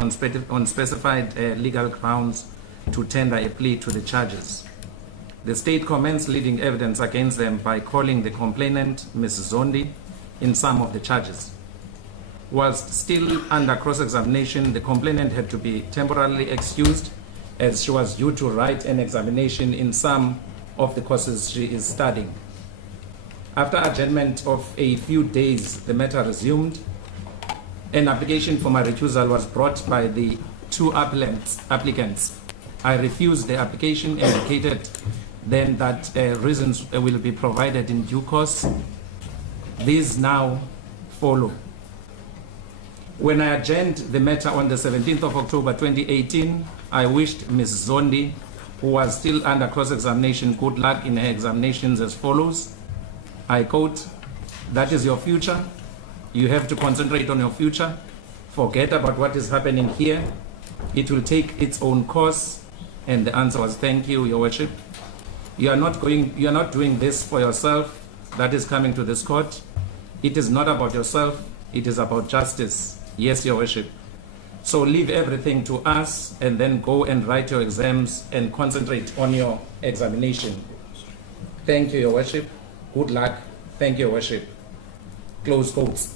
on specified legal grounds to tender a plea to the charges. The state commenced leading evidence against them by calling the complainant, Ms. Zondi, in some of the charges. Whilst still under cross-examination, the complainant had to be temporarily excused as she was due to write an examination in some of the courses she is studying. After adjournment of a few days, the matter resumed. An application for my recusal was brought by the two applicants. I refused the application, indicated then that reasons will be provided in due course. These now follow. When I adjourned the matter on the 17th of October 2018, I wished Ms. Zondi, who was still under cross-examination, good luck in her examinations as follows. I quote, "That is your future. You have to concentrate on your future. Forget about what is happening here. It will take its own course." And the answer was, "Thank you, Your Worship. You are not doing this for yourself that is coming to this court. It is not about yourself. It is about justice. Yes, Your Worship. So leave everything to us and then go and write your exams and concentrate on your examination. Thank you, Your Worship. Good luck. Thank you, Your Worship." Close quotes.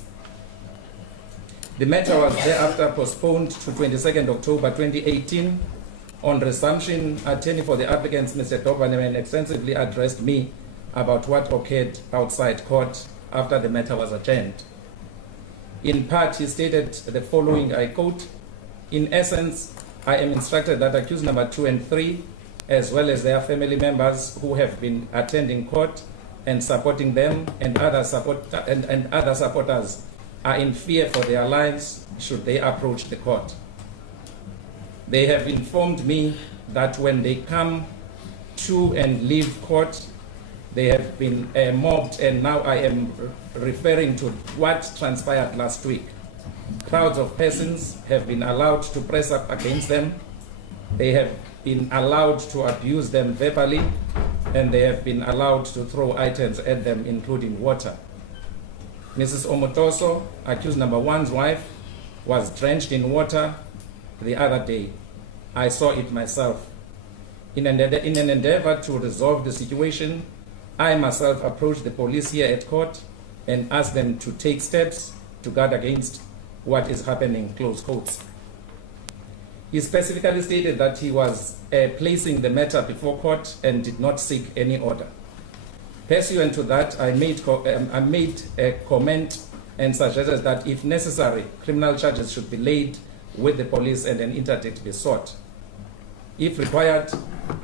The matter was thereafter postponed to 22nd October 2018. On resumption, attorney for the applicants, Mr. Dobaneman, extensively addressed me about what occurred outside court after the matter was adjourned. In part, he stated the following, I quote, "In essence, I am instructed that accused number 2 and 3, as well as their family members who have been attending court and supporting them and other supporters are in fear for their lives should they approach the court. They have informed me that when they come to and leave court, they have been mobbed, and now I am referring to what transpired last week. Crowds of persons have been allowed to press up against them. They have been allowed to abuse them verbally, and they have been allowed to throw items at them, including water. Mrs. Omotoso, accused number 1's wife, was drenched in water the other day. I saw it myself. In an endeavor to resolve the situation, I myself approached the police here at court and asked them to take steps to guard against what is happening," close quotes. He specifically stated that he was placing the matter before court and did not seek any order. Pursuant to that, I made a comment and suggested that if necessary, criminal charges should be laid with the police and an interdict be sought. If required,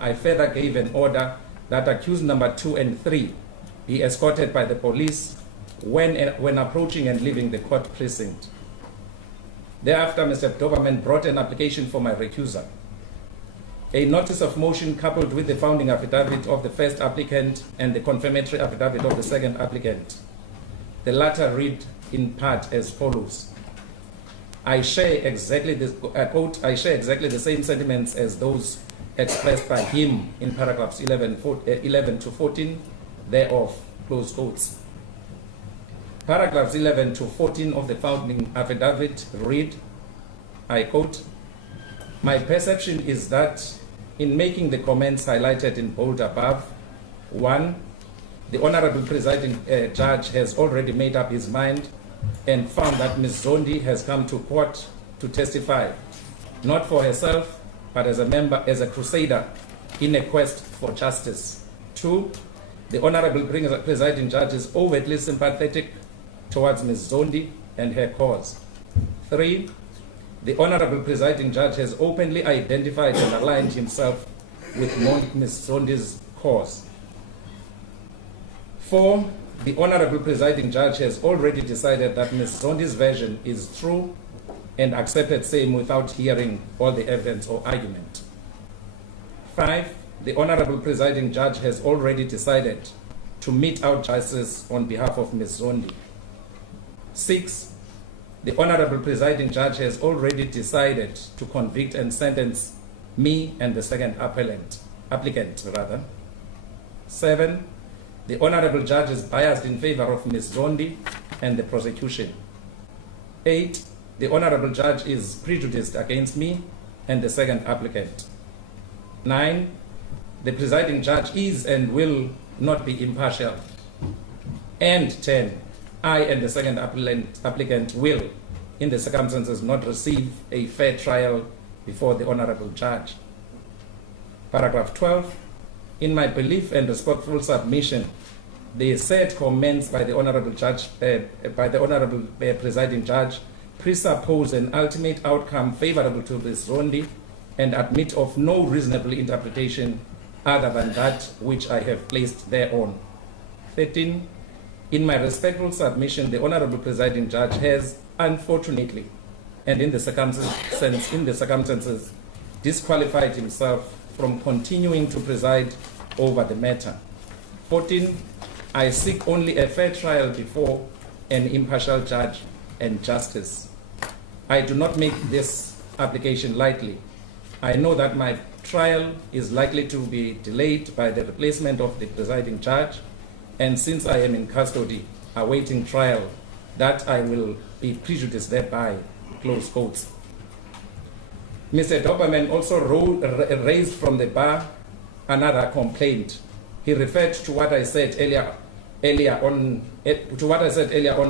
I further gave an order that accused number 2 and 3 be escorted by the police when approaching and leaving the court precinct. Thereafter, Mr. Doberman brought an application for my recusal. A notice of motion coupled with the founding affidavit of the first applicant and the confirmatory affidavit of the second applicant. The latter read in part as follows. I share exactly the same sentiments as those expressed by him in paragraphs 11 to 14 thereof, close quotes. Paragraphs 11 to 14 of the founding affidavit read, I quote, "My perception is that in making the comments highlighted in bold above, 1, the Honorable Presiding Judge has already made up his mind and found that Ms. Zondi has come to court to testify, not for herself, but as a crusader in a quest for justice. 2, the Honorable Presiding Judge is overtly sympathetic towards Ms. Zondi and her cause. 3, the Honorable Presiding Judge has openly identified and aligned himself with Ms. Zondi's cause. 4, the Honorable Presiding Judge has already decided that Ms. Zondi's version is true and accepted same without hearing all the evidence or argument. 5, the Honorable Presiding Judge has already decided to mete out justice on behalf of Ms. Zondi. 6, the Honorable Presiding Judge has already decided to convict and sentence me and the second applicant. 7, the Honorable Judge is biased in favor of Ms. Zondi and the prosecution. 8, the Honorable Judge is prejudiced against me and the second applicant. 9, the presiding judge is and will not be impartial. And 10, I and the second applicant will, in the circumstances, not receive a fair trial before the Honorable Judge. Paragraph 12, in my belief and respectful submission, the said comments by the Honorable Judge, Presiding Judge, presuppose an ultimate outcome favorable to the Zondi and admit of no reasonable interpretation other than that which I have placed thereon. 13, in my respectful submission, the Honorable Presiding Judge has, unfortunately, and in the circumstances, disqualified himself from continuing to preside over the matter. 14, I seek only a fair trial before an impartial judge and justice. I do not make this application lightly. I know that my trial is likely to be delayed by the replacement of the presiding judge, and since I am in custody awaiting trial, that I will be prejudiced thereby, close quotes. Mr. Doberman also raised from the bar another complaint. He referred to what I said earlier on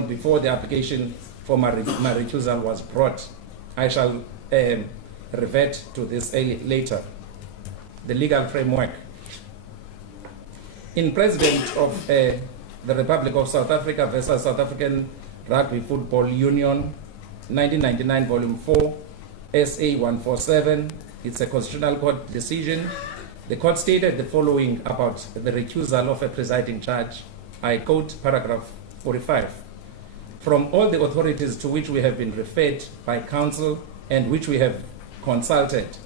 before the application for my recusal was brought. I shall revert to this later. The legal framework. In President of the Republic of South Africa versus South African Rugby Football Union, 1999, Volume 4, SA 147, it's a Constitutional Court decision. The court stated the following about the recusal of a presiding judge. I quote paragraph 45. From all the authorities to which we have been referred by counsel and which we have consulted,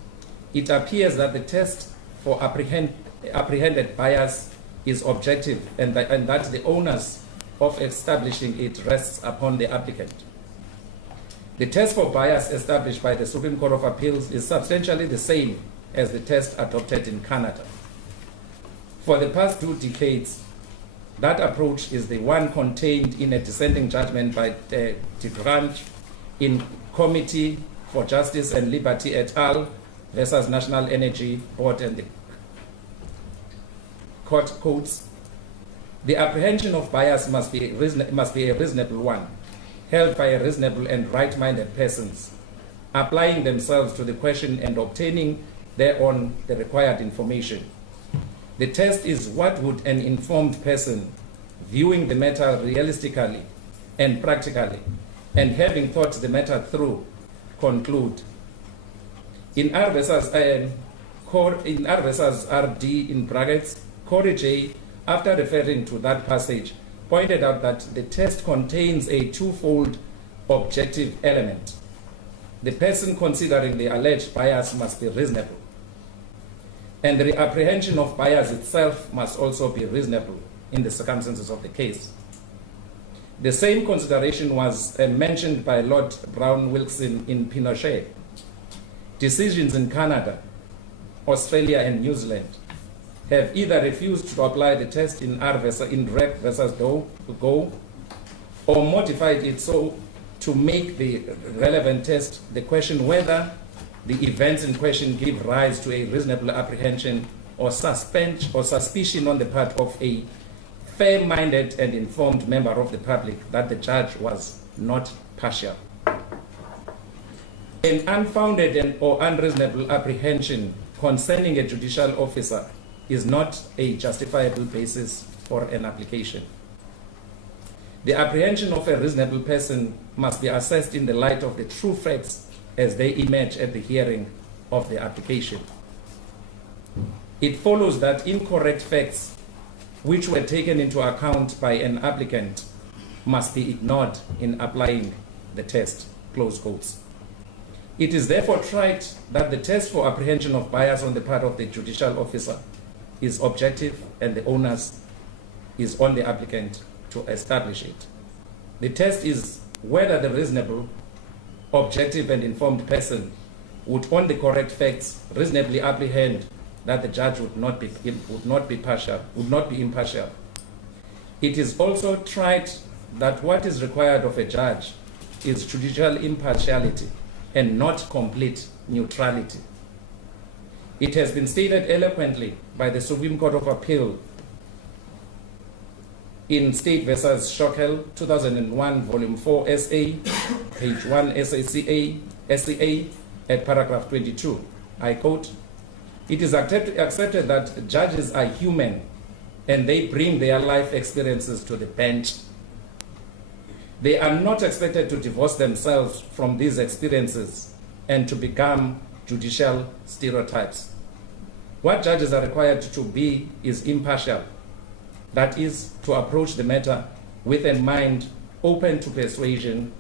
it appears that the test for apprehended bias is objective and that the onus of establishing it rests upon the applicant. The test for bias established by the Supreme Court of Appeals is substantially the same as the test adopted in Canada. For the past 2 decades, that approach is the one contained in a dissenting judgment by DISGRACED in Committee for Justice and Liberty et al. Versus National Energy Board, and the court quotes, the apprehension of bias must be a reasonable one, held by a reasonable and right-minded persons, applying themselves to the question and obtaining thereon the required information. The test is what would an informed person, viewing the matter realistically and practically, and having thought the matter through, conclude. In R versus RD in brackets, Corey J, after referring to that passage, pointed out that the test contains a twofold objective element. The person considering the alleged bias must be reasonable, and the apprehension of bias itself must also be reasonable in the circumstances of the case. The same consideration was mentioned by Lord Brown Wilson in Pinochet. Decisions in Canada, Australia, and New Zealand have either refused to apply the test in Rec versus Go, or modified it so to make the relevant test the question whether the events in question give rise to a reasonable apprehension or suspicion on the part of a fair-minded and informed member of the public that the judge was not partial. An unfounded or unreasonable apprehension concerning a judicial officer is not a justifiable basis for an application. The apprehension of a reasonable person must be assessed in the light of the true facts as they emerge at the hearing of the application. It follows that incorrect facts which were taken into account by an applicant must be ignored in applying the test, close quotes. It is therefore trite that the test for apprehension of bias on the part of the judicial officer is objective and the onus is on the applicant to establish it. The test is whether the reasonable, objective, and informed person would, on the correct facts, reasonably apprehend that the judge would not be impartial. It is also trite that what is required of a judge is judicial impartiality and not complete neutrality. It has been stated eloquently by the Supreme Court of Appeal in State versus Shokel, 2001, Volume 4, SA, page 1, SCA, at paragraph 22. I quote, "It is accepted that judges are human and they bring their life experiences to the bench. They are not expected to divorce themselves from these experiences and to become judicial stereotypes. What judges are required to be is impartial. That is, to approach the matter with a mind open to persuasion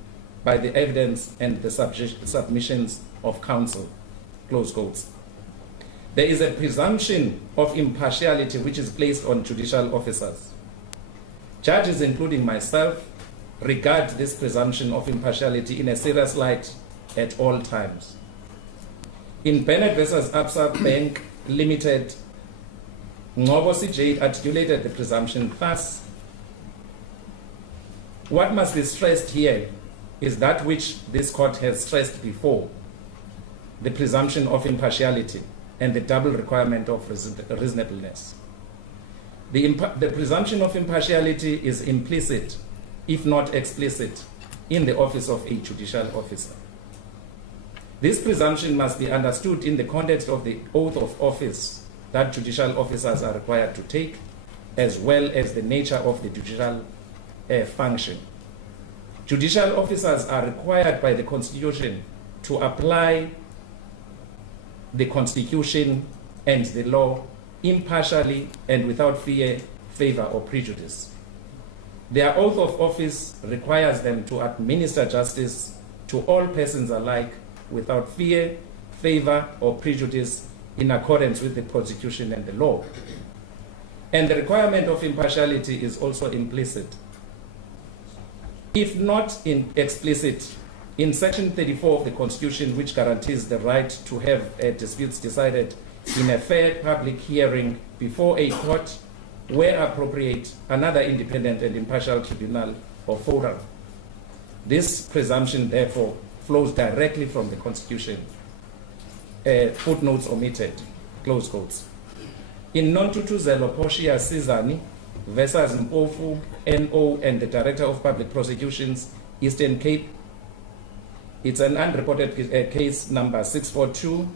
by the evidence and the submissions of counsel." Close quotes. There is a presumption of impartiality which is placed on judicial officers. Judges, including myself, regard this presumption of impartiality in a serious light at all times. In Bennett versus Absa Bank Limited, Ngobo CJ articulated the presumption thus: "What must be stressed here is that which this court has stressed before, the presumption of impartiality and the double requirement of reasonableness. The presumption of impartiality is implicit, if not explicit, in the office of a judicial officer. This presumption must be understood in the context of the oath of office that judicial officers are required to take, as well as the nature of the judicial function. Judicial officers are required by the Constitution to apply the Constitution and the law impartially and without fear, favor, or prejudice. Their oath of office requires them to administer justice to all persons alike without fear, favor, or prejudice, in accordance with the Constitution and the law. And the requirement of impartiality is also implicit, if not explicit, in Section 34 of the Constitution, which guarantees the right to have disputes decided in a fair public hearing before a court, where appropriate, another independent and impartial tribunal or forum. This presumption, therefore, flows directly from the Constitution. Footnotes omitted, close quotes. In Nontutuzelo Portia Sizani versus Mpofu, NO, and the Director of Public Prosecutions, Eastern Cape, it's an unreported case number 642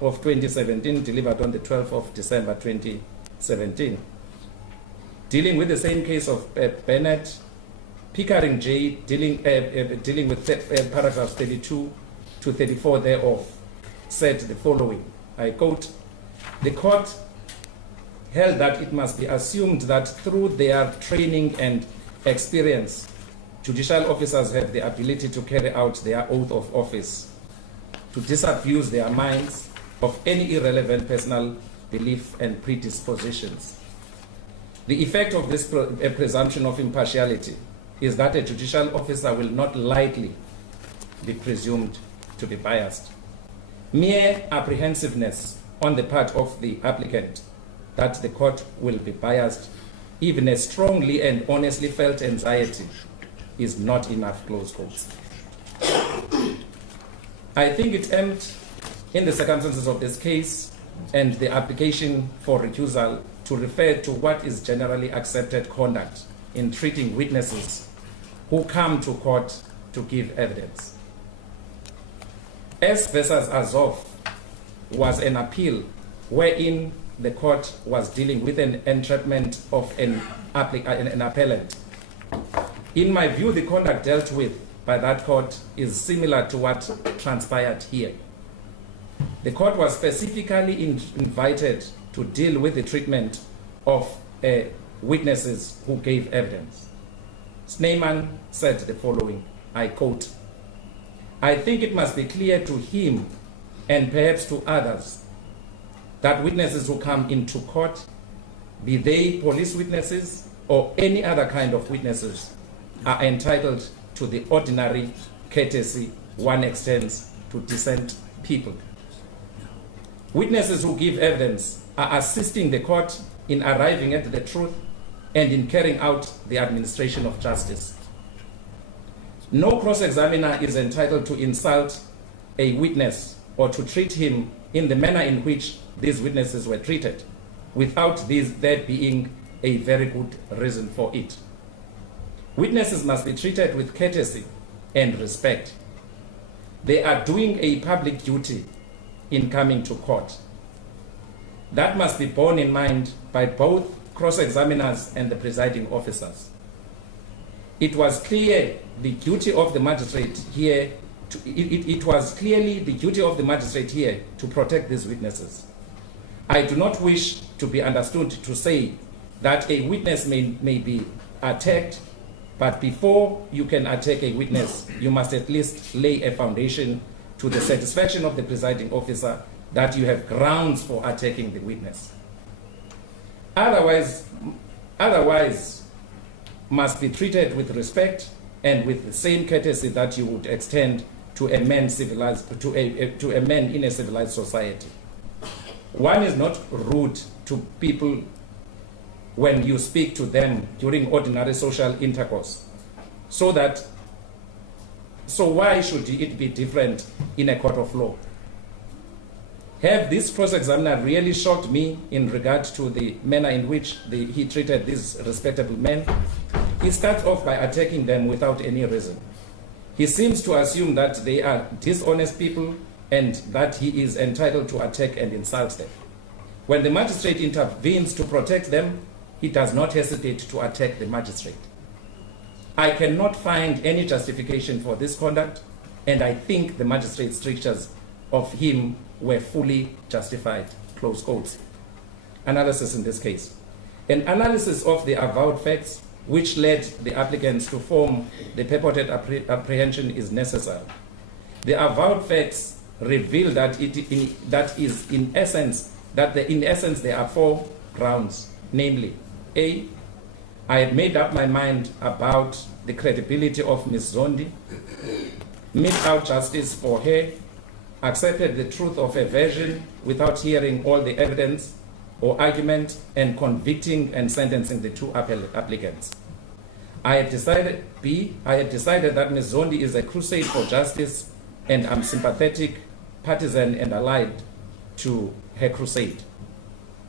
of 2017, delivered on the 12th of December 2017. Dealing with the same case of Bennett, Pickering J, dealing with paragraphs 32 to 34 thereof, said the following, I quote, "The court held that it must be assumed that through their training and experience, judicial officers have the ability to carry out their oath of office, to disabuse their minds of any irrelevant personal belief and predispositions. The effect of this presumption of impartiality is that a judicial officer will not lightly be presumed to be biased. Mere apprehensiveness on the part of the applicant that the court will be biased, even a strongly and honestly felt anxiety, is not enough," close quotes. I think it aimed, in the circumstances of this case and the application for recusal, to refer to what is generally accepted conduct in treating witnesses who come to court to give evidence. S versus Azov was an appeal wherein the court was dealing with an entrapment of an appellant. In my view, the conduct dealt with by that court is similar to what transpired here. The court was specifically invited to deal with the treatment of witnesses who gave evidence. Snyman said the following, I quote, "I think it must be clear to him and perhaps to others that witnesses who come into court, be they police witnesses or any other kind of witnesses, are entitled to the ordinary courtesy one extends to decent people. Witnesses who give evidence are assisting the court in arriving at the truth and in carrying out the administration of justice. No cross-examiner is entitled to insult a witness or to treat him in the manner in which these witnesses were treated without there being a very good reason for it. Witnesses must be treated with courtesy and respect. They are doing a public duty in coming to court. That must be borne in mind by both cross-examiners and the presiding officers. It was clear the duty of the magistrate here it was clearly the duty of the magistrate here to protect these witnesses. I do not wish to be understood to say that a witness may be attacked, but before you can attack a witness, you must at least lay a foundation to the satisfaction of the presiding officer that you have grounds for attacking the witness. Otherwise must be treated with respect and with the same courtesy that you would extend to a man in a civilized society. One is not rude to people when you speak to them during ordinary social intercourse. So why should it be different in a court of law? Have this cross-examiner really shocked me in regard to the manner in which he treated these respectable men? He starts off by attacking them without any reason. He seems to assume that they are dishonest people and that he is entitled to attack and insult them. When the magistrate intervenes to protect them, he does not hesitate to attack the magistrate. I cannot find any justification for this conduct, and I think the magistrate's strictures of him were fully justified, close quotes. Analysis in this case. An analysis of the avowed facts which led the applicants to form the purported apprehension is necessary. The avowed facts reveal that in essence there are four grounds, namely, A, I had made up my mind about the credibility of Ms. Zondi, mete out justice for her, accepted the truth of her version without hearing all the evidence or argument, and convicting and sentencing the two applicants. I had decided that Ms. Zondi is a crusade for justice, and I'm sympathetic, partisan, and allied to her crusade.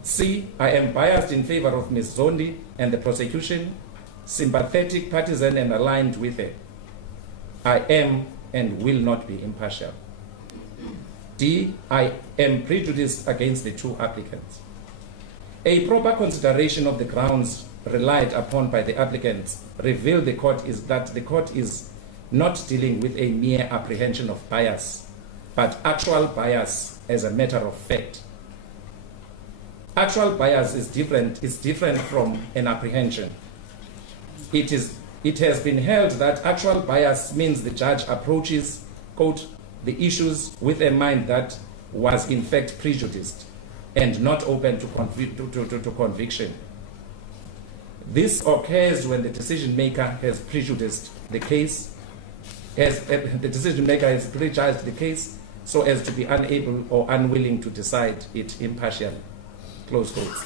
C, I am biased in favor of Ms. Zondi and the prosecution, sympathetic, partisan, and aligned with her. I am and will not be impartial. D, I am prejudiced against the two applicants. A proper consideration of the grounds relied upon by the applicants reveal that the court is not dealing with a mere apprehension of bias, but actual bias as a matter of fact. Actual bias is different from an apprehension. It has been held that actual bias means the judge approaches, quote, the issues with a mind that was in fact prejudiced and not open to conviction. This occurs when the decision maker has prejudiced the case, the decision maker has prejudged the case so as to be unable or unwilling to decide it impartially. Close quotes.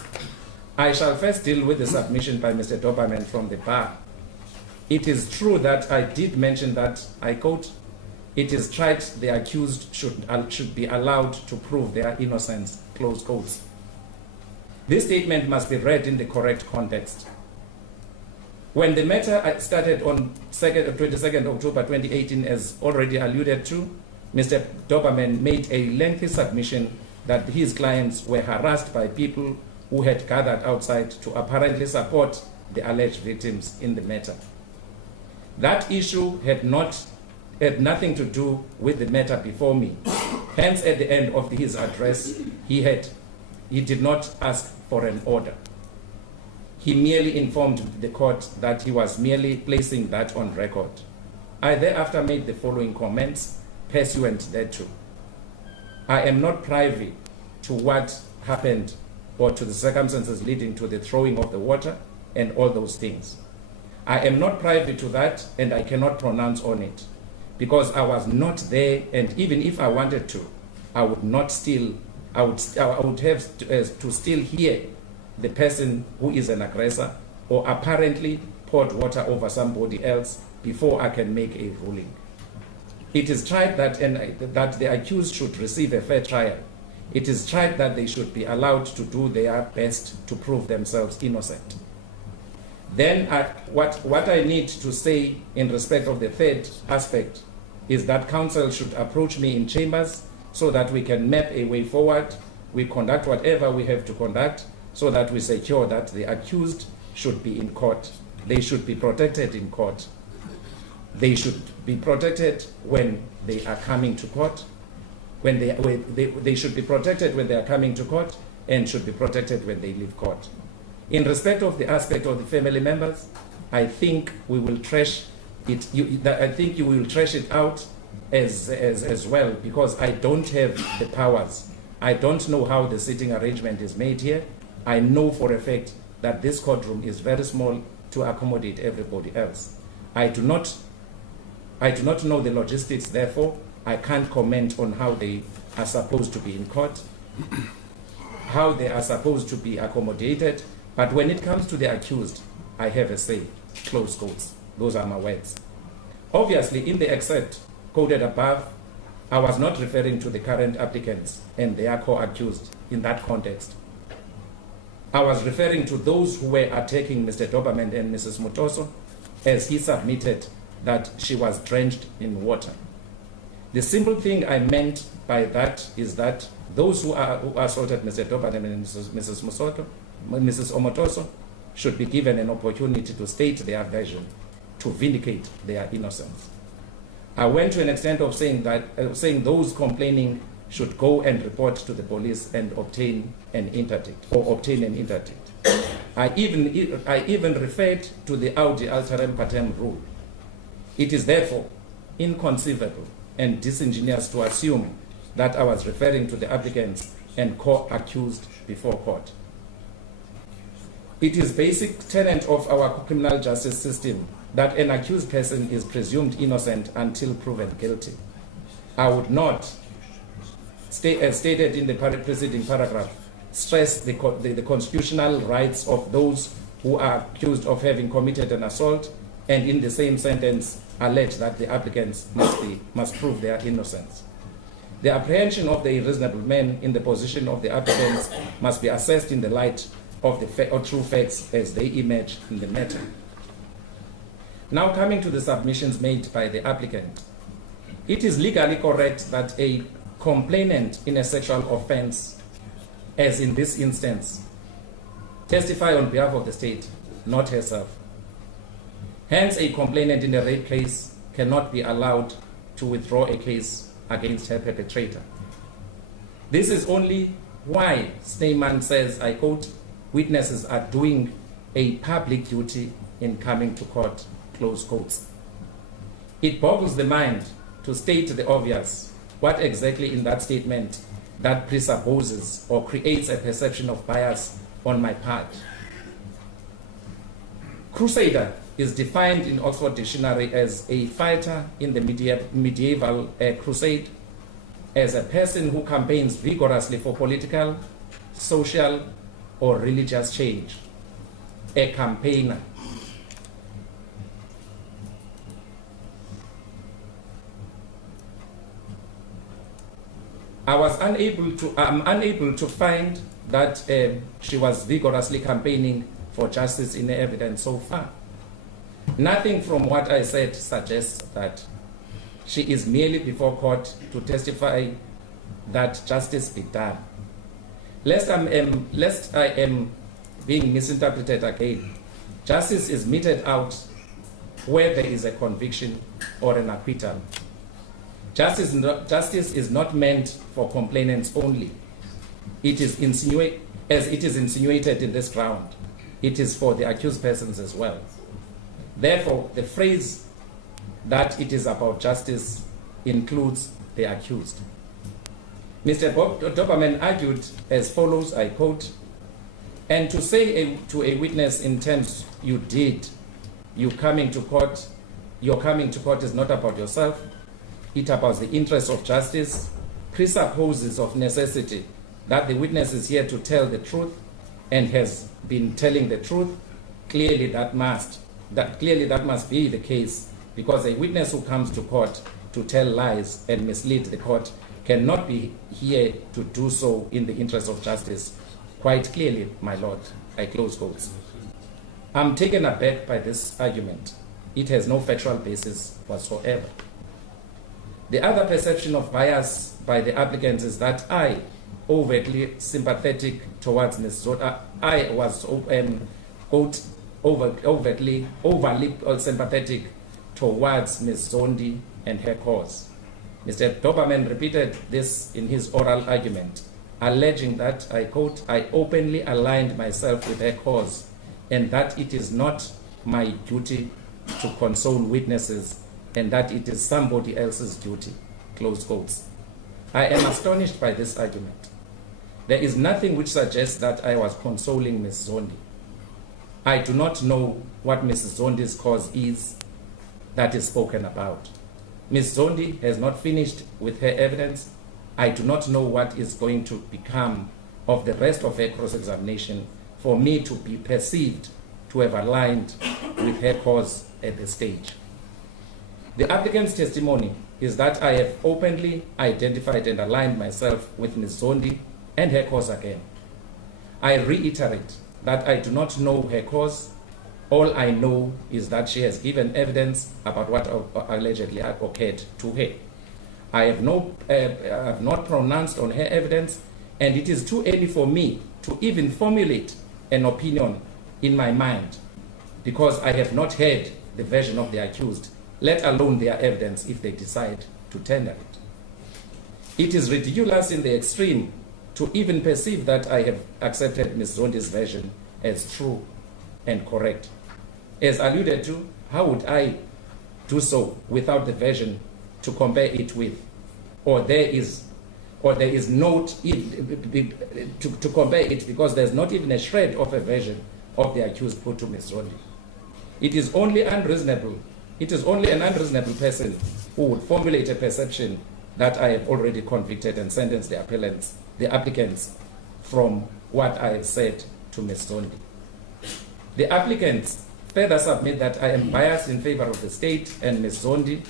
I shall first deal with the submission by Mr. Doberman from the bar. It is true that I did mention that, I quote, it is tried the accused should be allowed to prove their innocence, close quotes. This statement must be read in the correct context. When the matter started on 22nd October 2018, as already alluded to, Mr. Doberman made a lengthy submission that his clients were harassed by people who had gathered outside to apparently support the alleged victims in the matter. That issue had nothing to do with the matter before me. Hence, at the end of his address, he did not ask for an order. He merely informed the court that he was merely placing that on record. I thereafter made the following comments pursuant thereto. I am not privy to what happened or to the circumstances leading to the throwing of the water and all those things. I am not privy to that, and I cannot pronounce on it because I was not there, and even if I wanted to, I would have to still hear the person who is an aggressor or apparently poured water over somebody else before I can make a ruling. It is tried that the accused should receive a fair trial. It is tried that they should be allowed to do their best to prove themselves innocent. Then what I need to say in respect of the third aspect is that counsel should approach me in chambers so that we can map a way forward. We conduct whatever we have to conduct so that we secure that the accused should be in court. They should be protected in court. They should be protected when they are coming to court. They should be protected when they are coming to court and should be protected when they leave court. In respect of the aspect of the family members, I think we will trash it. I think you will trash it out as well, because I don't have the powers. I don't know how the sitting arrangement is made here. I know for a fact that this courtroom is very small to accommodate everybody else. I do not know the logistics, therefore I can't comment on how they are supposed to be in court, how they are supposed to be accommodated. But when it comes to the accused, I have a say, close quotes. Those are my words. Obviously, in the excerpt quoted above, I was not referring to the current applicants and their co-accused in that context. I was referring to those who were attacking Mr. Doberman and Mrs. Mutoso as he submitted that she was drenched in water. The simple thing I meant by that is that those who assaulted Mr. Doberman and Mrs. Omotoso should be given an opportunity to state their version, to vindicate their innocence. I went to an extent of saying that those complaining should go and report to the police and obtain an interdict. I even referred to the Audi alteram partem rule. It is therefore inconceivable and disingenuous to assume that I was referring to the applicants and co-accused before court. It is basic tenet of our criminal justice system that an accused person is presumed innocent until proven guilty. I would not, as stated in the preceding paragraph, stress the constitutional rights of those who are accused of having committed an assault, and in the same sentence allege that the applicants must prove their innocence. The apprehension of the reasonable men in the position of the applicants must be assessed in the light of the true facts as they emerge in the matter. Now, coming to the submissions made by the applicant, it is legally correct that a complainant in a sexual offense, as in this instance, testify on behalf of the state, not herself. Hence, a complainant in a rape case cannot be allowed to withdraw a case against her perpetrator. This is only why Snyman says, I quote, "Witnesses are doing a public duty in coming to court," close quotes. It boggles the mind to state the obvious. What exactly in that statement that presupposes or creates a perception of bias on my part? Crusader is defined in Oxford Dictionary as a fighter in the medieval crusade, as a person who campaigns vigorously for political, social, or religious change. A campaigner. I'm unable to find that she was vigorously campaigning for justice in the evidence so far. Nothing from what I said suggests that she is merely before court to testify that justice be done. Lest I am being misinterpreted again, justice is meted out where there is a conviction or an acquittal. Justice is not meant for complainants only. It is as it is insinuated in this ground, it is for the accused persons as well. Therefore, the phrase that it is about justice includes the accused. Mr. Doberman argued as follows, I quote, "And to say to a witness in terms your coming to court is not about yourself, it about the interests of justice, presupposes of necessity that the witness is here to tell the truth and has been telling the truth. Clearly that must be the case because a witness who comes to court to tell lies and mislead the court cannot be here to do so in the interest of justice. Quite clearly, my lord, I close quotes. I'm taken aback by this argument. It has no factual basis whatsoever. The other perception of bias by the applicants is that I, overtly sympathetic towards Ms. Zondi, I was overly sympathetic towards Ms. Zondi and her cause. Mr. Doberman repeated this in his oral argument, alleging that, I quote, I openly aligned myself with her cause and that it is not my duty to console witnesses and that it is somebody else's duty, close quotes. I am astonished by this argument. There is nothing which suggests that I was consoling Ms. Zondi. I do not know what Mrs. Zondi's cause is that is spoken about. Ms. Zondi has not finished with her evidence. I do not know what is going to become of the rest of her cross-examination for me to be perceived to have aligned with her cause at this stage. The applicant's testimony is that I have openly identified and aligned myself with Ms. Zondi and her cause again. I reiterate that I do not know her cause. All I know is that she has given evidence about what allegedly occurred to her. I have not pronounced on her evidence, and it is too early for me to even formulate an opinion in my mind because I have not heard the version of the accused, let alone their evidence if they decide to tender it. It is ridiculous in the extreme to even perceive that I have accepted Ms. Zondi's version as true and correct. As alluded to, how would I do so without the version to compare it with? Or there is no to compare it because there's not even a shred of a version of the accused put to Ms. Zondi. It is only an unreasonable person who would formulate a perception that I have already convicted and sentenced the applicants from what I have said to Ms. Zondi. The applicants further submit that I am biased in favor of the state and Ms. Zondi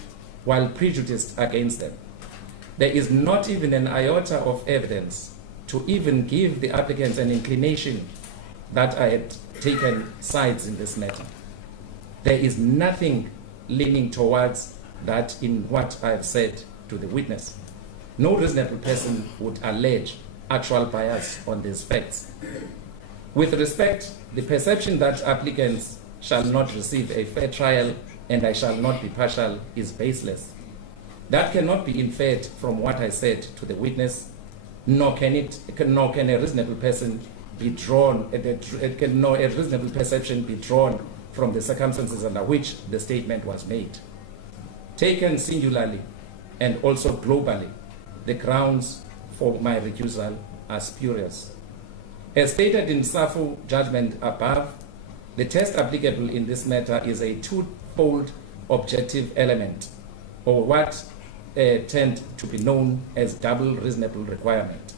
while prejudiced against them. There is not even an iota of evidence to even give the applicants an inclination that I had taken sides in this matter. There is nothing leaning towards that in what I have said to the witness. No reasonable person would allege actual bias on these facts. With respect, the perception that applicants shall not receive a fair trial and I shall not be partial is baseless. That cannot be inferred from what I said to the witness, nor can a reasonable person be drawn, nor a reasonable perception be drawn from the circumstances under which the statement was made. Taken singularly and also globally, the grounds for my recusal are spurious. As stated in SAFU judgment above, the test applicable in this matter is a twofold objective element, or what tend to be known as double reasonable requirement.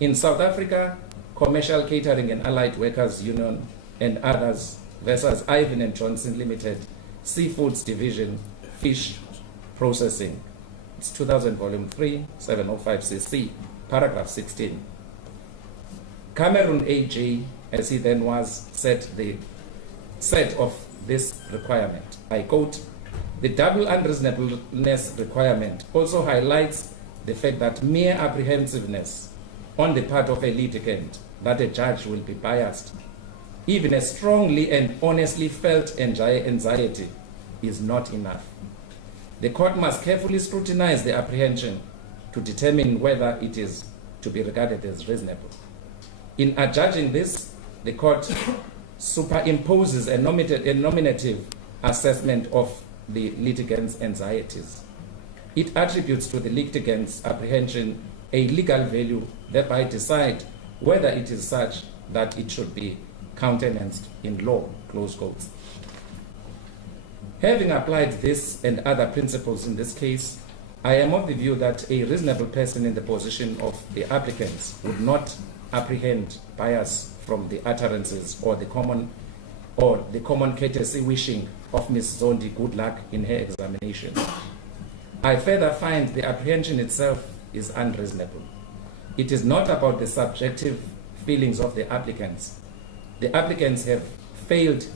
In South Africa, Commercial Catering and Allied Workers Union and others versus Ivan and Johnson Limited, Seafoods Division, Fish Processing. It's 2000 volume 3, 705 CC, paragraph 16. Cameron AJ, as he then was, set of this requirement. I quote, the double unreasonableness requirement also highlights the fact that mere apprehensiveness on the part of a litigant that a judge will be biased, even a strongly and honestly felt anxiety, is not enough. The court must carefully scrutinize the apprehension to determine whether it is to be regarded as reasonable. In adjudging this, the court superimposes a nominative assessment of the litigant's anxieties. It attributes to the litigant's apprehension a legal value, thereby decide whether it is such that it should be countenanced in law, close quotes. Having applied this and other principles in this case, I am of the view that a reasonable person in the position of the applicants would not apprehend bias from the utterances or the common or the common courtesy wishing of Ms. Zondi good luck in her examination. I further find the apprehension itself is unreasonable. It is not about the subjective feelings of the applicants. The applicants have failed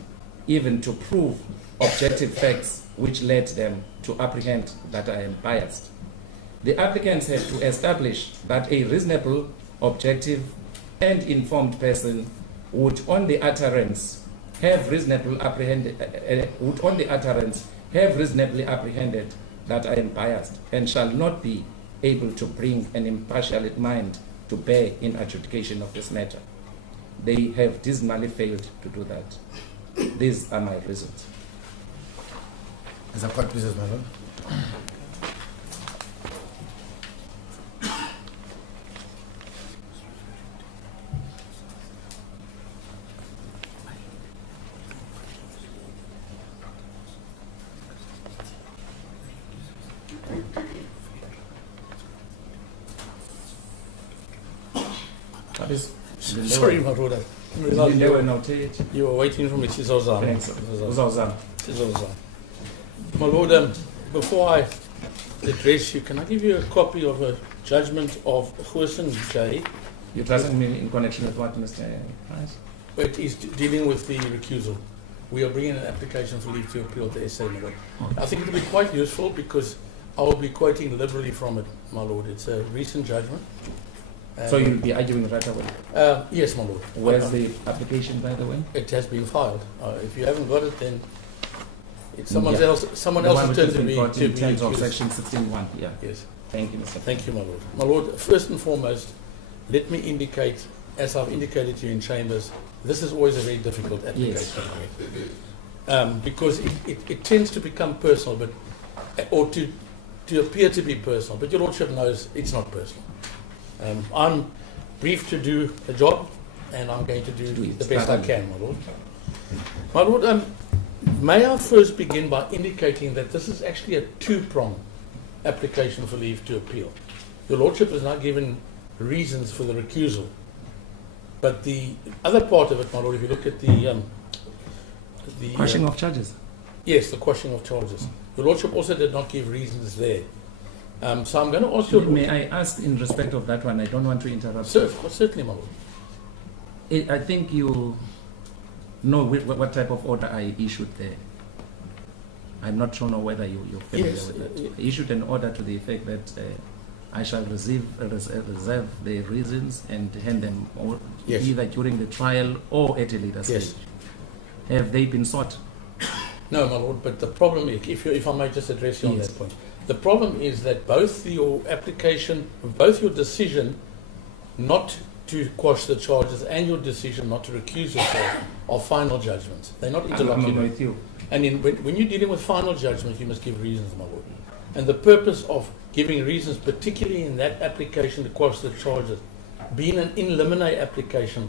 even to prove objective facts which led them to apprehend that I am biased. The applicants have to establish that a reasonable, objective, and informed person would on the utterance have reasonably apprehended that I am biased and shall not be able to bring an impartial mind to bear in adjudication of this matter. They have dismally failed to do that. These are my reasons. Is that quite business, madam? What is Sorry, my brother. You were waiting for me, Sizozam. My Lord, before I address you, can I give you a copy of a judgment of Huissen J? You're trusting me in connection with what, Mr. Price? It is dealing with the recusal. We are bringing an application for leave to appeal to SA, my Lord. I think it will be quite useful because I will be quoting liberally from it, my Lord. It's a recent judgment. So you'll be arguing right away? Yes, my Lord. Where's the application, by the way? It has been filed. If you haven't got it, then it's someone else's turn to be in terms of accused. section 16.1. Yeah. Yes. Thank you, Mr. Thank you, my Lord. My Lord, first and foremost, let me indicate, as I've indicated to you in chambers, this is always a very difficult application. Yes. Because it tends to become personal, or to appear to be personal. But your Lordship knows it's not personal. I'm briefed to do a job, and I'm going to do the best I can, my Lord. My Lord, may I first begin by indicating that this is actually a two-pronged application for leave to appeal. Your Lordship has now given reasons for the recusal, but the other part of it, my Lord, if you look at the Quashing of charges. Yes, the quashing of charges. Your Lordship also did not give reasons there. So I'm going to ask you... May I ask in respect of that one? I don't want to interrupt. Certainly, my Lord. I think you know what type of order I issued there. I'm not sure whether you're familiar with it. I issued an order to the effect that I shall reserve the reasons and hand them either during the trial or at a later stage. Have they been sought? No, my Lord, but the problem is, if I may just address you on that point, the problem is that both your application, both your decision not to quash the charges and your decision not to recuse yourself are final judgments. They're not interlocutory. I'm with you. And when you're dealing with final judgments, you must give reasons, my Lord. And the purpose of giving reasons, particularly in that application to quash the charges, being an in limine application,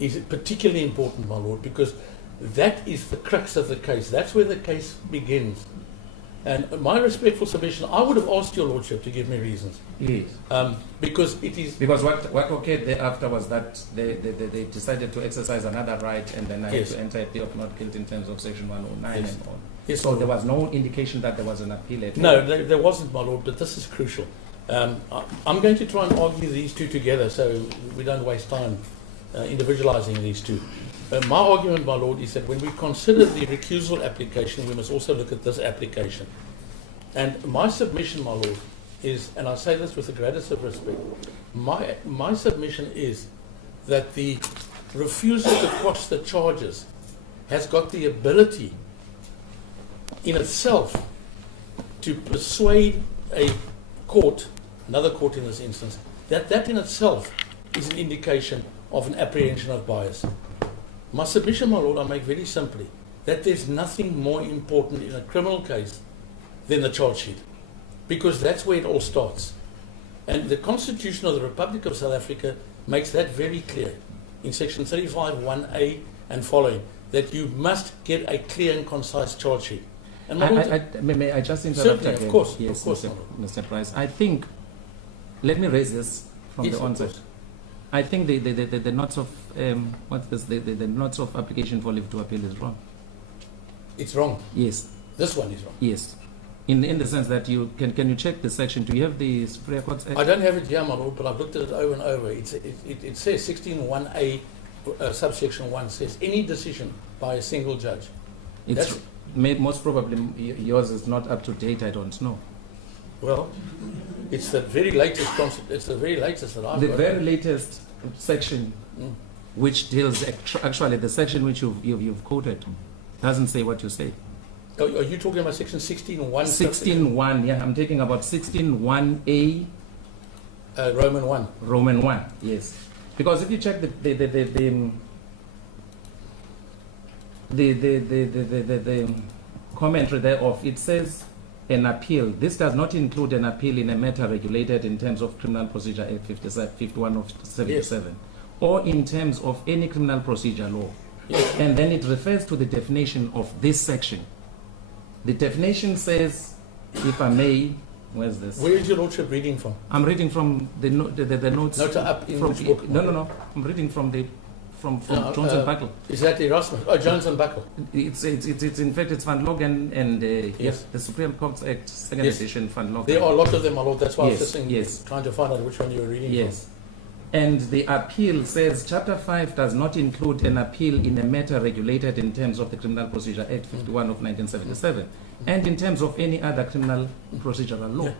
is particularly important, my Lord, because that is the crux of the case. That's where the case begins. And my respectful submission, I would have asked your Lordship to give me reasons. Yes. Because it is... Because what occurred thereafter was that they decided to exercise another right, and then I had to enter a plea of not guilty in terms of section 109 and all. Yes, so there was no indication that there was an appeal at all. No, there wasn't, my Lord, but this is crucial. I'm going to try and argue these two together so we don't waste time individualizing these two. My argument, my Lord, is that when we consider the recusal application, we must also look at this application. And my submission, my Lord, is, and I say this with the greatest of respect, my submission is that the refusal to quash the charges has got the ability in itself to persuade a court, another court in this instance, that in itself is an indication of an apprehension of bias. My submission, my Lord, I make very simply that there's nothing more important in a criminal case than the charge sheet, because that's where it all starts. And the Constitution of the Republic of South Africa makes that very clear in section 35(1)(a) and following, that you must get a clear and concise charge sheet. And may I just interrupt again? Of course, yes, of course, Mr. Price. I think, let me raise this from the onset. I think the notes of what's this? The notes of application for leave to appeal is wrong. It's wrong. Yes, This one is wrong. yes. In the sense that you can you check the section? Do you have the Superior Courts Act? I don't have it here, my lord, but I've looked at it over and over. It says 16(1)(a), subsection 1 says any decision by a single judge. It's most probably yours is not up to date. I don't know. Well, it's the very latest. It's the very latest that I've The got. very latest section, Mm. which deals actually the section which you've quoted, doesn't say what you say. Are you talking about section 16(1)? 16.1. Yeah, I'm talking about 16.1a. Roman 1. Roman 1, yes. Because if you check the commentary thereof, it says an appeal. This does not include an appeal in a matter regulated in terms of Criminal Procedure Act 51 of 77, or in terms of any criminal procedure law. Yes. And then it refers to the definition of this section. The definition says, if I may, where's this? Where is your lordship reading from? I'm reading from the notes. Note up in from, which book? No. I'm reading from Jones and Buckle. Is that Erasmus? Oh, Jones and Buckle. It's in fact it's Van Logan and Yes. the Supreme Court Act second Yes. edition Van Logan. There are a lot of them, my lord. That's why I was Yes, just saying, yes. trying to find out which one you were reading Yes. And the appeal says Chapter 5 does not include an appeal in a matter regulated in terms of the Criminal Procedure Act 51 of 1977 and in terms of any other criminal procedural law. Yeah.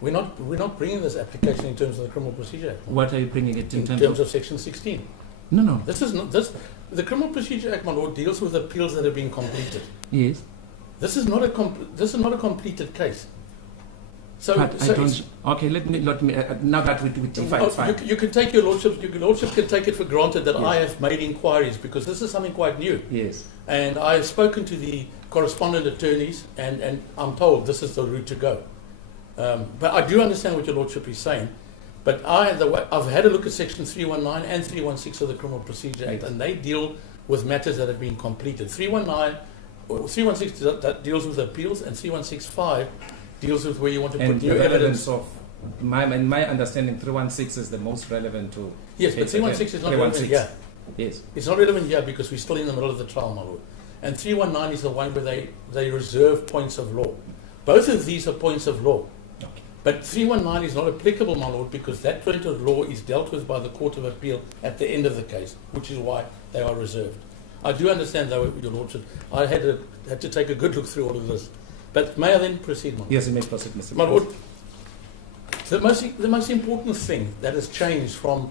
We're not bringing this application in terms of the Criminal Procedure Act. What are you bringing it In terms of section 16. No. This is not this. The Criminal Procedure Act, my lord, deals with appeals that have been completed. Yes. This is not a completed case. So, But I don't. Okay, let me now that we define fine. you can take your lordship can take it for granted that Yes. I have made inquiries because this is something quite new. Yes. And I have spoken to the correspondent attorneys, and I'm told this is the route to go. But I do understand what your lordship is saying. But I've had a look at section 319 and 316 of the Criminal Procedure Act, and they deal with matters that have been completed. 316 that deals with appeals, and 3165 deals with where you want to put And new the evidence. relevance of my understanding, 316 is the most relevant to. Yes, but 316 is not relevant here. Yes. It's not relevant here because we're still in the middle of the trial, my lord. And 319 is the one where they reserve points of law. Both of these are points of law. Okay. But 319 is not applicable, my lord, because that point of law is dealt with by the Court of Appeal at the end of the case, which is why they are reserved. I do understand, though, your lordship. I had to take a good look through all of this. But may I then proceed, my lord? Yes, you may proceed, Mr. My lord, the most important thing that has changed from,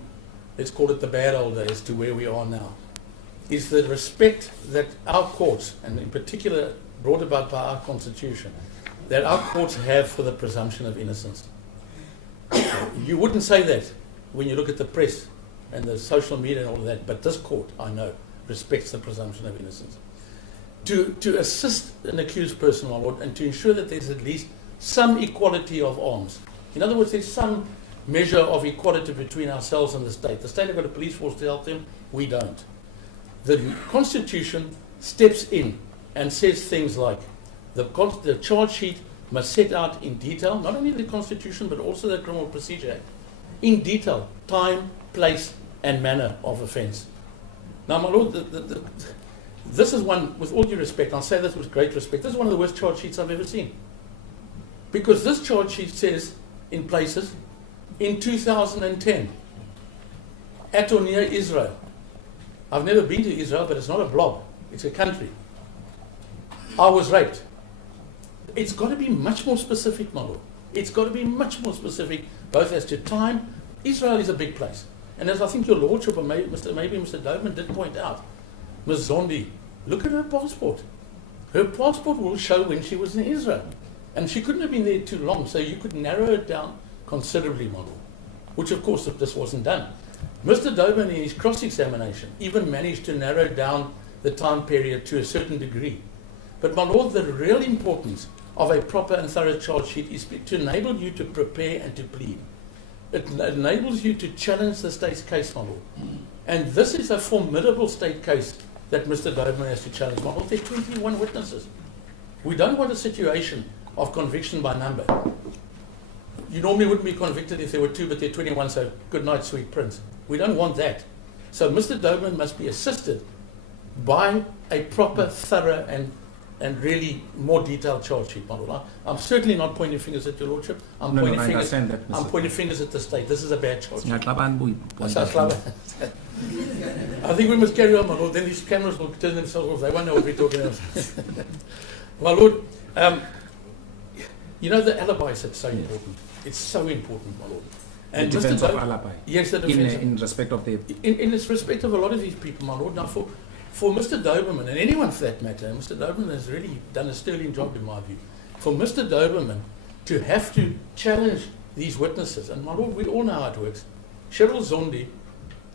let's call it the bad old days, to where we are now, is the respect that our courts, and in particular brought about by our Constitution, that our courts have for the presumption of innocence. You wouldn't say that when you look at the press and the social media and all of that, but this court, I know, respects the presumption of innocence. To assist an accused person, my lord, and to ensure that there's at least some equality of arms. In other words, there's some measure of equality between ourselves and the state. The state have got a police force to help them, we don't. The Constitution steps in and says things like the charge sheet must set out in detail, not only the Constitution, but also the Criminal Procedure Act, in detail, time, place, and manner of offence. Now, my lord, this is one, with all due respect, I'll say this with great respect, this is one of the worst charge sheets I've ever seen. Because this charge sheet says, in places, in 2010, at or near Israel. I've never been to Israel, but it's not a blob, it's a country. I was raped. It's got to be much more specific, my lord. It's got to be much more specific, both as to time. Israel is a big place. And as I think your lordship, or maybe Mr. Doberman did point out, Ms. Zondi, look at her passport. Her passport will show when she was in Israel. And she couldn't have been there too long, so you could narrow it down considerably, my lord. Which, of course, this wasn't done. Mr. Doberman, in his cross-examination, even managed to narrow down the time period to a certain degree. But, my lord, the real importance of a proper and thorough charge sheet is to enable you to prepare and to plead. It enables you to challenge the state's case, my lord. And this is a formidable state case that Mr. Doberman has to challenge, my lord. There are 21 witnesses. We don't want a situation of conviction by number. You normally wouldn't be convicted if there were 2, but there are 21, so good night, sweet prince. We don't want that. So Mr. Doberman must be assisted by a proper, thorough and really more detailed charge sheet, my Lord. I'm certainly not pointing fingers at your Lordship. I'm No, pointing I fingers. understand that, I'm Mr. pointing fingers at the state. This is a bad charge sheet. Siyaxabana ubuyi- I think we must carry on, my Lord. Then these cameras will turn themselves off. They won't know what we're talking about. My Lord, you know the alibi is so important. It's so important, my Lord. The defense Mr. of Doe- alibi. Yes, the defense. In respect of the In this respect of a lot of these people, my Lord, now for Mr. Doberman, and anyone for that matter, and Mr. Doberman has really done a sterling job in my view, for Mr. Doberman to have to challenge these witnesses, and my Lord, we all know how it works. Cheryl Zondi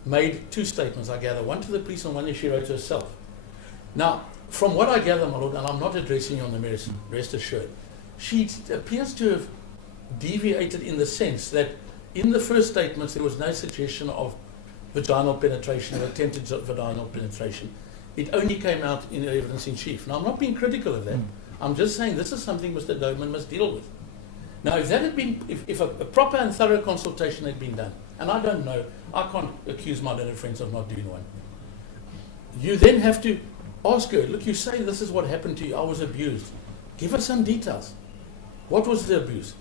made 2 statements, I gather, one to the police and one that she wrote herself. Now, from what I gather, my Lord, and I'm not addressing you on the merits, rest assured, she appears to have deviated in the sense that in the first statements there was no suggestion of vaginal penetration or attempted vaginal penetration. It only came out in the evidence in chief. Now, I'm not being critical of that. I'm just saying this is something Mr. Doberman must deal with. Now, if that had been, if a proper and thorough consultation had been done, and I don't know, I can't accuse my learned friends of not doing one. You then have to ask her, look, you say this is what happened to you, I was abused. Give us some details. What was the abuse?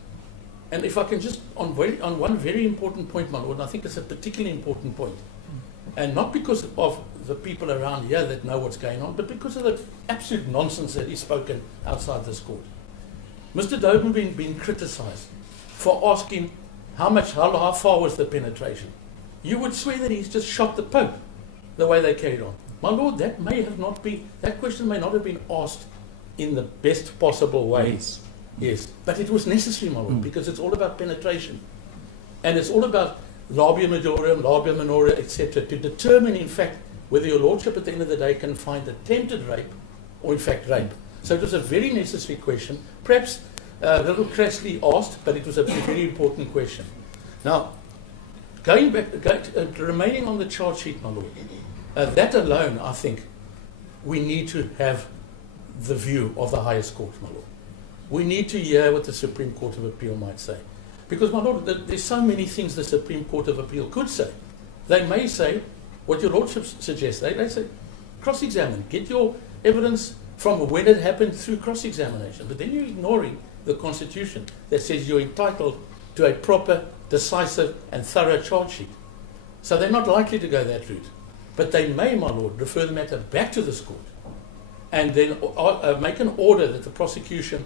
And if I can just, on one very important point, my Lord, and I think it's a particularly important point, and not because of the people around here that know what's going on, but because of the absolute nonsense that is spoken outside this court. Mr. Doberman being criticised for asking how far was the penetration. You would swear that he's just shot the Pope, the way they carried on. My Lord, that question may not have been asked in the best possible way. Yes. Yes, but it was necessary, my Lord, because it's all about penetration. And it's all about labia majorum, labia minora, etc., to determine, in fact, whether your Lordship at the end of the day can find attempted rape or, in fact, rape. So it was a very necessary question, perhaps a little crassly asked, but it was a very important question. Now, remaining on the charge sheet, my Lord, that alone, I think, we need to have the view of the highest court, my Lord. We need to hear what the Supreme Court of Appeal might say. Because, my Lord, there's so many things the Supreme Court of Appeal could say. They may say what your Lordship suggests. They say, cross-examine. Get your evidence from when it happened through cross-examination. But then you're ignoring the Constitution that says you're entitled to a proper, decisive, and thorough charge sheet. So they're not likely to go that route. But they may, my Lord, refer the matter back to this court and then make an order that the prosecution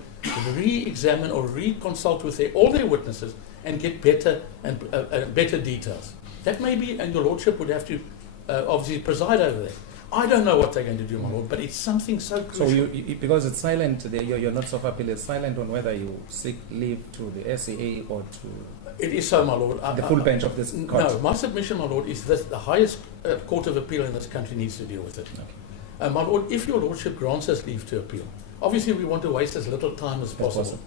re-examine or re-consult with all their witnesses and get better details. That may be, and your Lordship would have to obviously preside over that. I don't know what they're going to do, my Lord, but it's something so crucial. So because it's silent, your notes of appeal is silent on whether you seek leave to the SCA or to It is so, my Lord. the full bench of this court. No, my submission, my Lord, is that the highest court of appeal in this country needs to deal with it. Okay. My Lord, if your Lordship grants us leave to appeal, obviously we want to waste as little time as possible.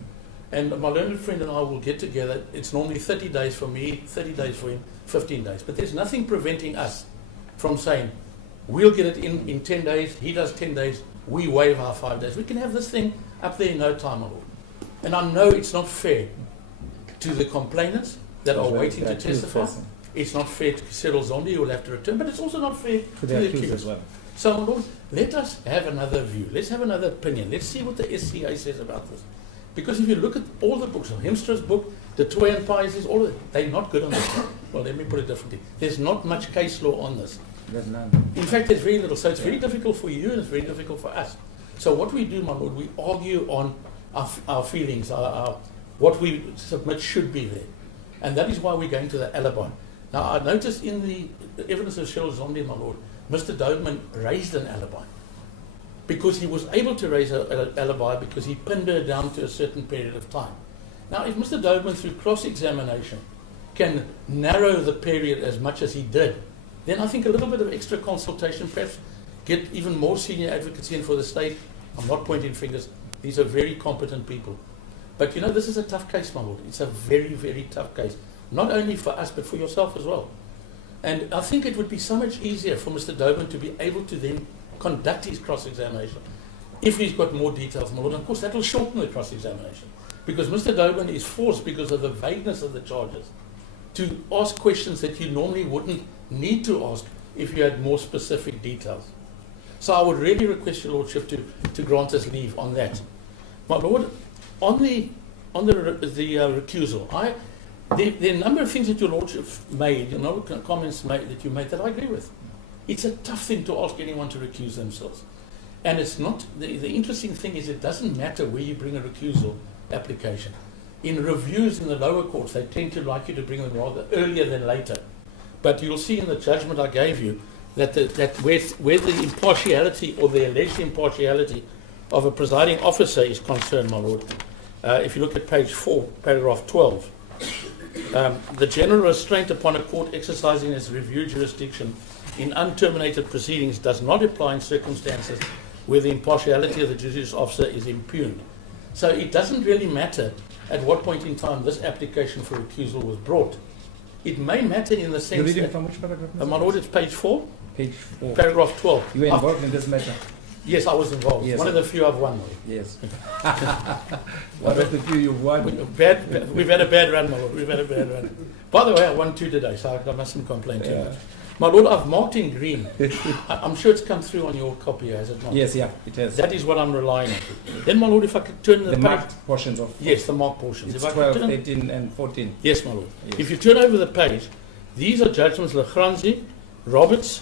And my learned friend and I will get together. It's normally 30 days for me, 30 days for him, 15 days. But there's nothing preventing us from saying, we'll get it in 10 days, he does 10 days, we waive our 5 days. We can have this thing up there in no time, my Lord. And I know it's not fair to the complainants that are waiting to testify. It's not fair to Cheryl Zondi, who will have to return, but it's also not fair to the accused as well. So, my Lord, let us have another view. Let's have another opinion. Let's see what the SCA says about this. Because if you look at all the books, Hemstra's book, the Toy and Pies, all of it, they're not good on this. Well, let me put it differently. There's not much case law on this. There's none. In fact, there's very little. So it's very difficult for you and it's very difficult for us. So what we do, my Lord, we argue on our feelings, what we submit should be there. And that is why we're going to the alibi. Now, I noticed in the evidence of Cheryl Zondi, my Lord, Mr. Doberman raised an alibi because he was able to raise an alibi because he pinned her down to a certain period of time. Now, if Mr. Doberman, through cross-examination, can narrow the period as much as he did, then I think a little bit of extra consultation, perhaps get even more senior advocacy in for the state. I'm not pointing fingers. These are very competent people. But, you know, this is a tough case, my Lord. It's a very, very tough case. Not only for us, but for yourself as well. And I think it would be so much easier for Mr. Doberman to be able to then conduct his cross-examination if he's got more details, my Lord. And of course, that will shorten the cross-examination because Mr. Doberman is forced, because of the vagueness of the charges, to ask questions that you normally wouldn't need to ask if you had more specific details. So I would really request your Lordship to grant us leave on that. My Lord, on the recusal, there are a number of things that your Lordship made, comments made that you made that I agree with. It's a tough thing to ask anyone to recuse themselves. And it's not, the interesting thing is it doesn't matter where you bring a recusal application. In reviews in the lower courts, they tend to like you to bring them rather earlier than later. But you'll see in the judgment I gave you that where the impartiality or the alleged impartiality of a presiding officer is concerned, my Lord, if you look at page 4, paragraph 12, the general restraint upon a court exercising its review jurisdiction in unterminated proceedings does not apply in circumstances where the impartiality of the judicial officer is impugned. So it doesn't really matter at what point in time this application for recusal was brought. It may matter in the sense You're reading that, from which paragraph? my Lord, it's page 4, Page 4. paragraph 12. You were involved in this matter? Yes, I was involved. Yes, One sir. of the few I've won. Yes. What of the few you've won? We've had a bad run, my Lord. We've had a bad run. By the way, I won 2 today, so I mustn't complain too much. My Lord, I've marked in green. I'm sure it's come through on your copy, has it not? Yes, yeah, it has. That is what I'm relying on. Then, my Lord, if I could turn the The page. marked portions of Yes, the marked portions. it's If I could 12, turn, 18, and 14. yes, my Lord. Yes. If you turn over the page, these are judgments Lagranzi, Roberts,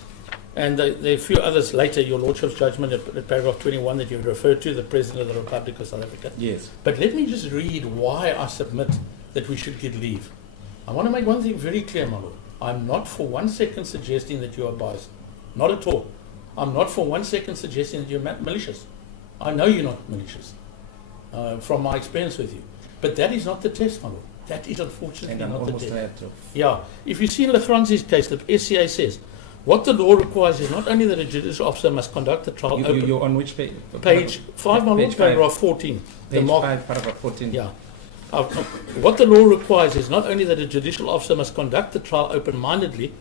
and there are a few others later, your Lordship's judgment at paragraph 21 that you've referred to, the President of the Republic of South Africa. Yes. But let me just read why I submit that we should get leave. I want to make one thing very clear, my Lord. I'm not for 1 second suggesting that you are biased. Not at all. I'm not for 1 second suggesting that you're malicious. I know you're not malicious from my experience with you. But that is not the test, my Lord. That is unfortunately And I'm not the almost test. tired of. Yeah. If you see in Lagranzi's case, the SCA says, what the law requires is not only that a judicial officer must conduct the trial open. You're on which page? Page 5, my Lord, Page paragraph 14. The Page mark- 5, paragraph 14. Yeah. What the law requires is not only that a judicial officer must conduct the trial open-mindedly,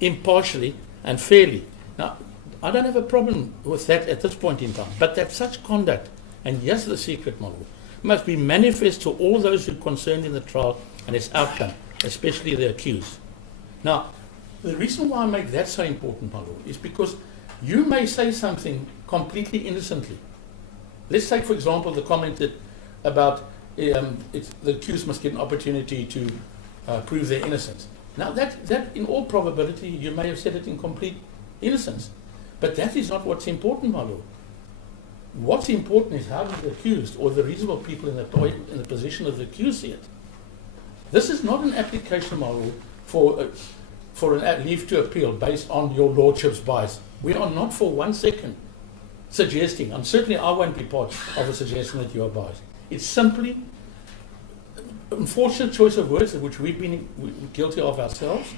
impartially, and fairly. Now, I don't have a problem with that at this point in time, but that such conduct, and yes, the secret, my Lord, must be manifest to all those who are concerned in the trial and its outcome, especially the accused. Now, the reason why I make that so important, my Lord, is because you may say something completely innocently. Let's take, for example, the comment that about the accused must get an opportunity to prove their innocence. Now, that in all probability, you may have said it in complete innocence. But that is not what's important, my Lord. What's important is how the accused or the reasonable people in the position of the accused see it. This is not an application, my Lord, for an leave to appeal based on your Lordship's bias. We are not for 1 second suggesting, and certainly I won't be part of a suggestion that you are biased. It's simply unfortunate choice of words which we've been guilty of ourselves.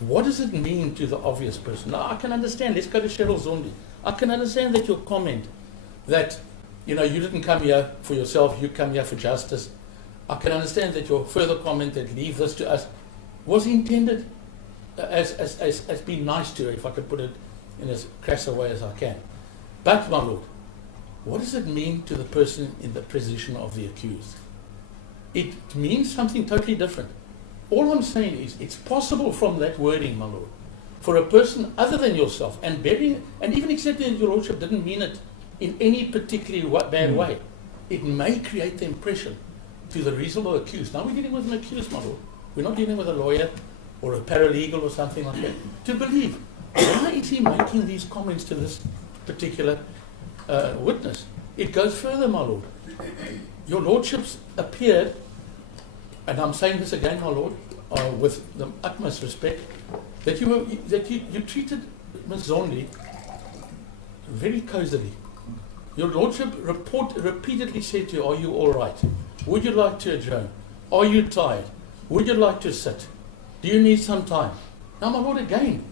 What does it mean to the obvious person? Now, I can understand. Let's go to Cheryl Zondi. I can understand that your comment that, you didn't come here for yourself, you come here for justice. I can understand that your further comment that leave this to us was intended as being nice to her, if I could put it in as crass a way as I can. But, my Lord, what does it mean to the person in the position of the accused? It means something totally different. All I'm saying is it's possible from that wording, my Lord, for a person other than yourself, and even accepting that your Lordship didn't mean it in any particularly bad way, it may create the impression to the reasonable accused. Now we're dealing with an accused, my Lord. We're not dealing with a lawyer or a paralegal or something like that. To believe, why is he making these comments to this particular witness? It goes further, my Lord. Your Lordships appeared, and I'm saying this again, my Lord, with the utmost respect, that you treated Ms. Zondi very cosily. Your Lordship repeatedly said to you, are you all right? Would you like to adjourn? Are you tired? Would you like to sit? Do you need some time? Now, my Lord, again,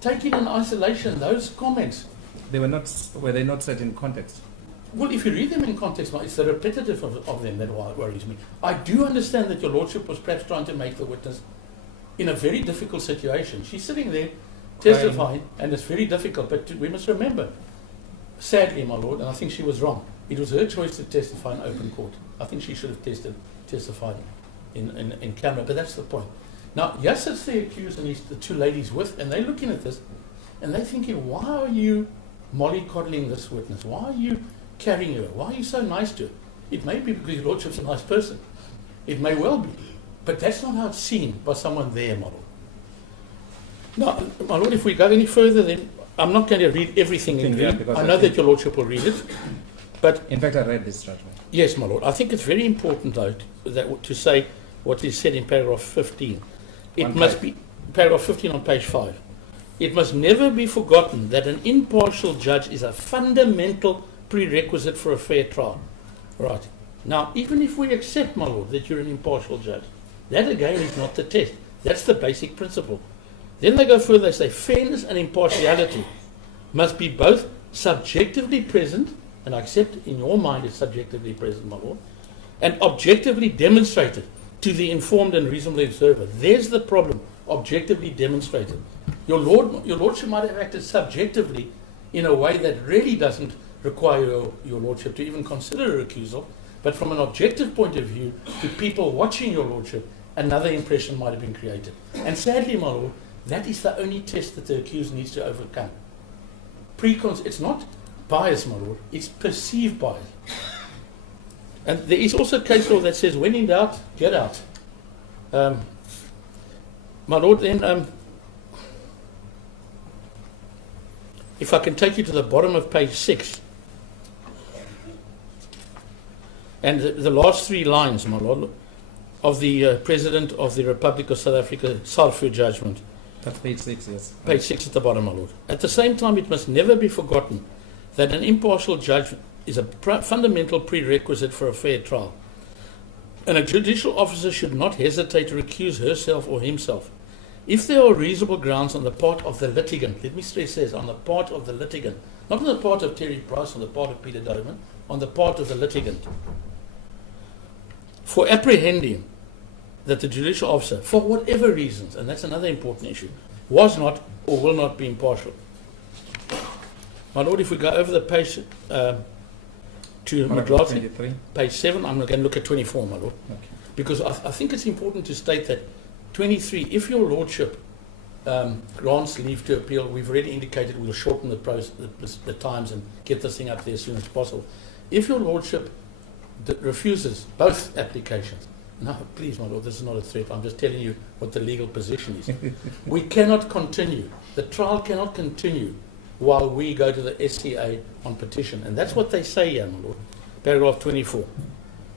taking in isolation those comments. Were they not set in context? Well, if you read them in context, it's the repetitive of them that worries me. I do understand that your Lordship was perhaps trying to make the witness in a very difficult situation. She's sitting there testifying, and it's very difficult, but we must remember, sadly, my Lord, and I think she was wrong, it was her choice to testify in open court. I think she should have testified in camera, but that's the point. Now, yes, it's the accused and the two ladies with, and they're looking at this, and they're thinking, why are you mollycoddling this witness? Why are you carrying her? Why are you so nice to her? It may be because your Lordship's a nice person. It may well be. But that's not how it's seen by someone there, my Lord. Now, my Lord, if we go any further, then I'm not going to read everything in Yeah, green. because I I know think- that your Lordship will read it. But In fact, I read this judgment. yes, my Lord, I think it's very important, though, to say what is said in paragraph 15. It One must five. be, paragraph 15 on page 5. It must never be forgotten that an impartial judge is a fundamental prerequisite for a fair trial. Right. Now, even if we accept, my Lord, that you're an impartial judge, that again is not the test. That's the basic principle. Then they go further, they say fairness and impartiality must be both subjectively present, and I accept in your mind it's subjectively present, my Lord, and objectively demonstrated to the informed and reasonable observer. There's the problem, objectively demonstrated. Your Lordship might have acted subjectively in a way that really doesn't require your Lordship to even consider a recusal, but from an objective point of view, to people watching your Lordship, another impression might have been created. And sadly, my Lord, that is the only test that the accused needs to overcome. It's not bias, my Lord, it's perceived bias. And there is also case law that says, when in doubt, get out. My Lord, then, if I can take you to the bottom of page 6, and the last 3 lines, my Lord, of the President of the Republic of South Africa, Sarfu judgment. That's page 6, yes. Page 6 at the bottom, my Lord. At the same time, it must never be forgotten that an impartial judge is a fundamental prerequisite for a fair trial. And a judicial officer should not hesitate to recuse herself or himself. If there are reasonable grounds on the part of the litigant, let me stress this, on the part of the litigant, not on the part of Terry Price, on the part of Peter Doman, on the part of the litigant, for apprehending that the judicial officer, for whatever reasons, and that's another important issue, was not or will not be impartial. My Lord, if we go over the page to Paragraph McLaughlin, 23. page 7, I'm going to look at 24, my Lord, Okay. because I think it's important to state that 23, if your Lordship grants leave to appeal, we've already indicated we'll shorten the times and get this thing up there as soon as possible. If your Lordship refuses both applications, no, please, my Lord, this is not a threat. I'm just telling you what the legal position is. We cannot continue. The trial cannot continue while we go to the SCA on petition. And that's what they say here, my Lord. Paragraph 24.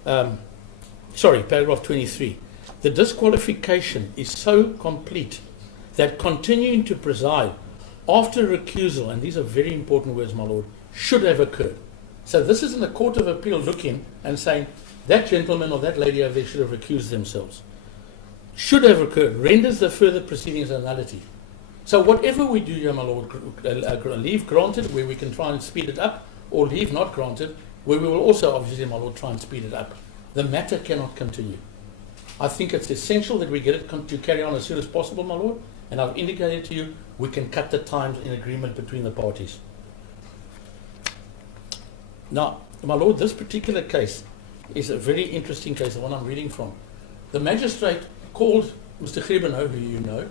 Paragraph 23. The disqualification is so complete that continuing to preside after recusal, and these are very important words, my Lord, should have occurred. So this is in the Court of Appeal looking and saying, that gentleman or that lady over there should have recused themselves. Should have occurred, renders the further proceedings a nullity. So whatever we do here, my Lord, leave granted where we can try and speed it up, or leave not granted where we will also, obviously, my Lord, try and speed it up. The matter cannot continue. I think it's essential that we get it to carry on as soon as possible, my Lord, and I've indicated to you we can cut the times in agreement between the parties. Now, my Lord, this particular case is a very interesting case, the one I'm reading from. The magistrate called Mr. Gribeno, who you know,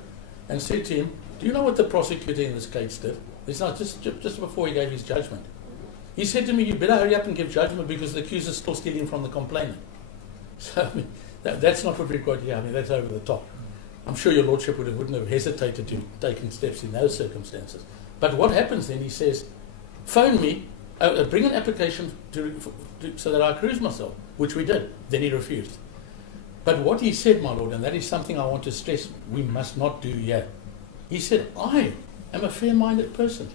and said to him, do you know what the prosecutor in this case did? It's not just before he gave his judgment. He said to me, you better hurry up and give judgment because the accused is still stealing from the complainant. So, I mean, that's not what we've got here. I mean, that's over the top. I'm sure your Lordship wouldn't have hesitated to taking steps in those circumstances. But what happens then, he says, phone me, bring an application so that I accuse myself, which we did. Then he refused. But what he said, my Lord, and that is something I want to stress, we must not do here. He said, I am a fair-minded person.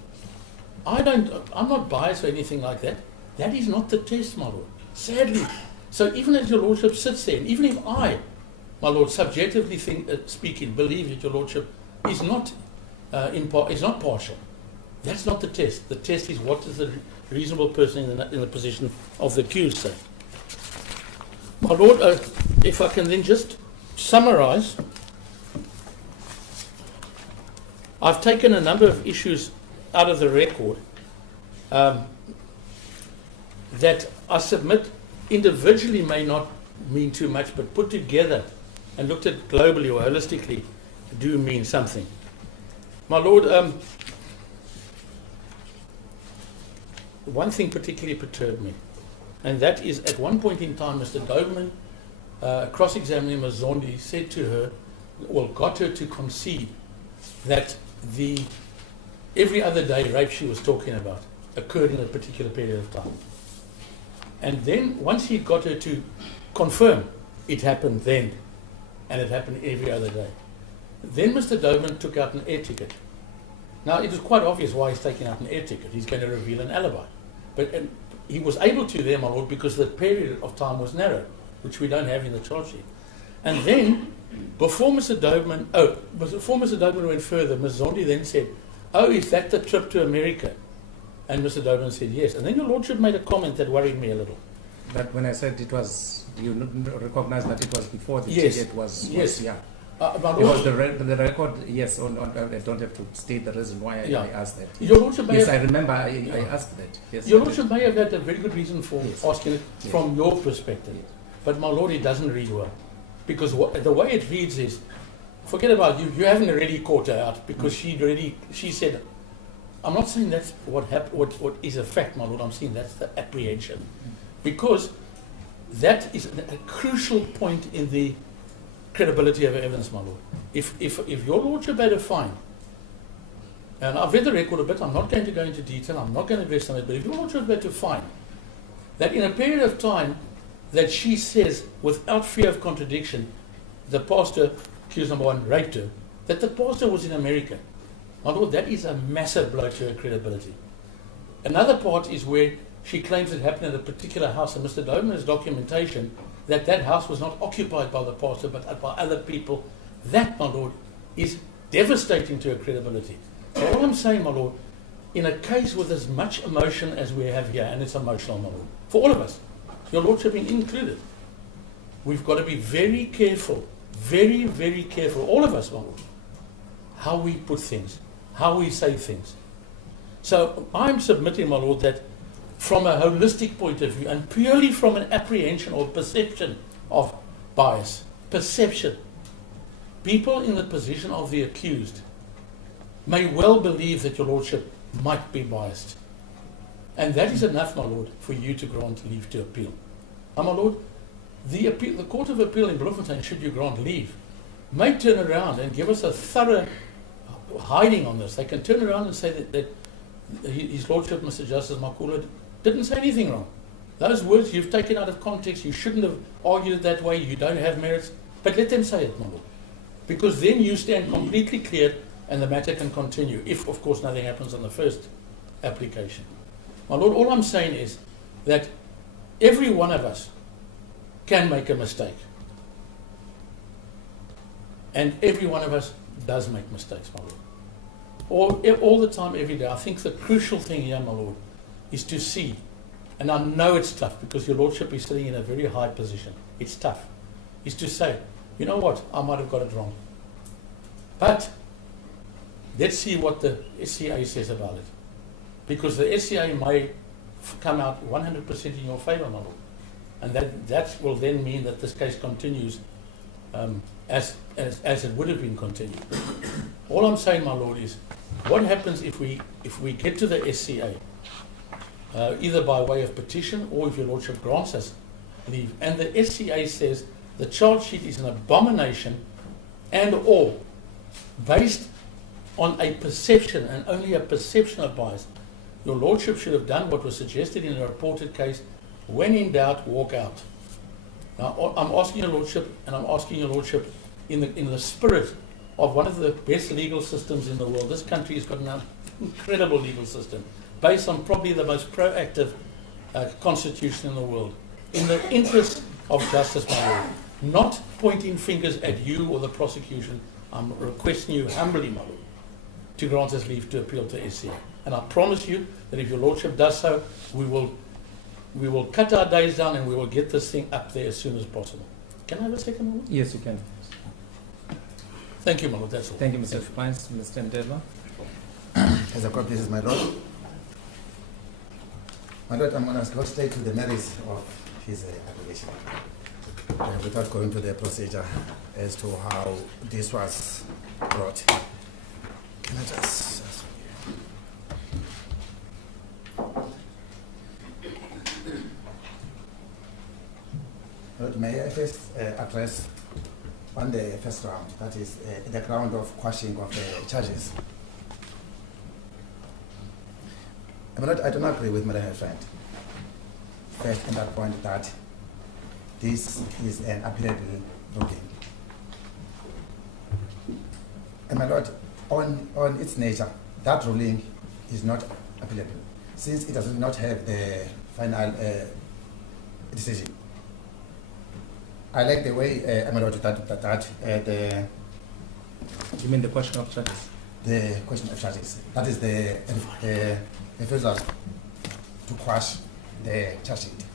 I'm not biased or anything like that. That is not the test, my Lord. Sadly. So even as your Lordship sits there, and even if I, my Lord, subjectively speaking, believe that your Lordship is not partial, that's not the test. The test is what does the reasonable person in the position of the accused say. My Lord, if I can then just summarize, I've taken a number of issues out of the record that I submit individually may not mean too much, but put together and looked at globally or holistically do mean something. My Lord, one thing particularly perturbed me, and that is at one point in time, Mr. Doberman, cross-examining Ms. Zondi, said to her, well, got her to concede that the every other day rape she was talking about occurred in a particular period of time. And then once he got her to confirm it happened then, and it happened every other day, then Mr. Doberman took out an air ticket. Now, it was quite obvious why he's taking out an air ticket. He's going to reveal an alibi. But he was able to there, my Lord, because the period of time was narrow, which we don't have in the charge sheet. And then, before Mr. Doberman went further, Ms. Zondi then said, oh, is that the trip to America? And Mr. Doberman said yes. And then your Lordship made a comment that worried me a little. But when I said it was, you recognize that it was before the Yes. ticket was Yes. yeah. My It Lord, was the record, yes, I don't have to state the reason why Yeah. I asked that. your Lordship may Yes, have, I remember I asked that. Yes, your I did. Lordship may have had a very good reason for Yes. asking it Yes. from your perspective. Yes. But my Lord, it doesn't read well. Because the way it reads is, forget about you, you haven't already caught her out because she said, I'm not saying that's what is a fact, my Lord, I'm saying that's the apprehension. Because that is a crucial point in the credibility of evidence, my Lord. If your Lordship had a fine, and I've read the record a bit, I'm not going to go into detail, I'm not going to invest on it, but if your Lordship had to find that in a period of time that she says, without fear of contradiction, the pastor, accused number one, raped her, that the pastor was in America, my Lord, that is a massive blow to her credibility. Another part is where she claims it happened at a particular house, and Mr. Doberman's documentation that that house was not occupied by the pastor but by other people. That, my Lord, is devastating to her credibility. So all I'm saying, my Lord, in a case with as much emotion as we have here, and it's emotional, my Lord, for all of us, your Lordship included, we've got to be very careful, very, very careful, all of us, my Lord, how we put things, how we say things. So I'm submitting, my Lord, that from a holistic point of view and purely from an apprehension or perception of bias, perception, people in the position of the accused may well believe that your Lordship might be biased. And that is enough, my Lord, for you to grant leave to appeal. Now, my Lord, the Court of Appeal in Bloemfontein, should you grant leave, may turn around and give us a thorough hiding on this. They can turn around and say that His Lordship, Mr. Justice Makaula, didn't say anything wrong. Those words you've taken out of context, you shouldn't have argued it that way, you don't have merits, but let them say it, my Lord. Because then you stand completely clear and the matter can continue, if, of course, nothing happens on the first application. My Lord, all I'm saying is that every one of us can make a mistake. And every one of us does make mistakes, my Lord. All the time, every day. I think the crucial thing here, my Lord, is to see, and I know it's tough because your Lordship is sitting in a very high position. It's tough. Is to say, you know what, I might have got it wrong. But let's see what the SCA says about it. Because the SCA may come out 100% in your favour, my Lord. And that will then mean that this case continues as it would have been continued. All I'm saying, my Lord, is what happens if we get to the SCA, either by way of petition or if your Lordship grants us leave, and the SCA says the charge sheet is an abomination and all based on a perception and only a perception of bias, your Lordship should have done what was suggested in a reported case. When in doubt, walk out. Now, I'm asking your Lordship, and I'm asking your Lordship in the spirit of one of the best legal systems in the world. This country has got an incredible legal system based on probably the most proactive constitution in the world. In the interest of justice, my Lord, not pointing fingers at you or the prosecution, I'm requesting you humbly, my Lord, to grant us leave to appeal to SCA. And I promise you that if your Lordship does so, we will cut our days down and we will get this thing up there as soon as possible. Can I have a second, my Lord? Yes, you can. Thank you, my Lord. That's all. Thank you, Mr. Fines. Mr. Ndeva. As the court pleases, my Lord. My Lord, I'm going to go straight to the merits of his application. without going to the procedure as to how this was brought. Can I just... May I first address on the first ground, that is the ground of quashing of the charges. I do not agree with my friend. First, on that point that this is an appealable ruling. And my lord, on its nature, that ruling is not appealable, since it does not have the final decision. I like the way, my lord, the... You mean the question of charges? The question of charges. That is the refusal to quash the charge sheet.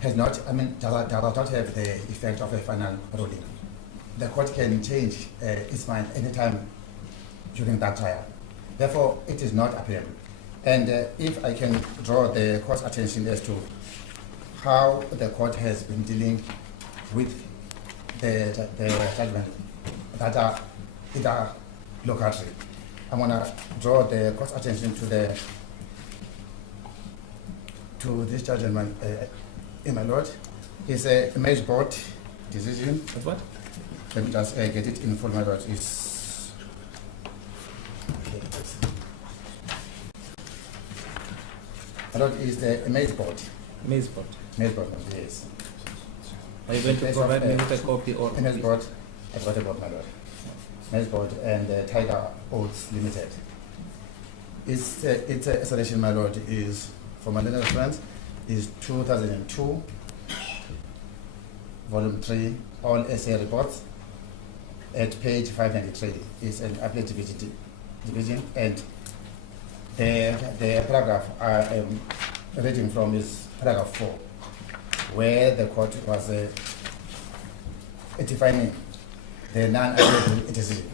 Has not, does not have the effect of a final ruling. The court can change its mind anytime during that trial. Therefore, it is not appealable. And if I can draw the court's attention as to how the court has been dealing with the judgment that are interlocutory, I'm going to draw the court's attention to this judgment, my lord. It's a image board decision. What? Let me just get it in full, my lord. It's okay. My lord, is the image board. Maze board. Image board, yes. Are you going to provide me with a copy or? Image board. I've got a board, my lord. Image board and Tiger Oats Limited. Its installation, my lord, is for Mandela friends, is 2002, volume 3, all SA reports, at page 593. It's an appellate division, and the paragraph I'm reading from is paragraph 4, where the court was defining the non-appealable decision.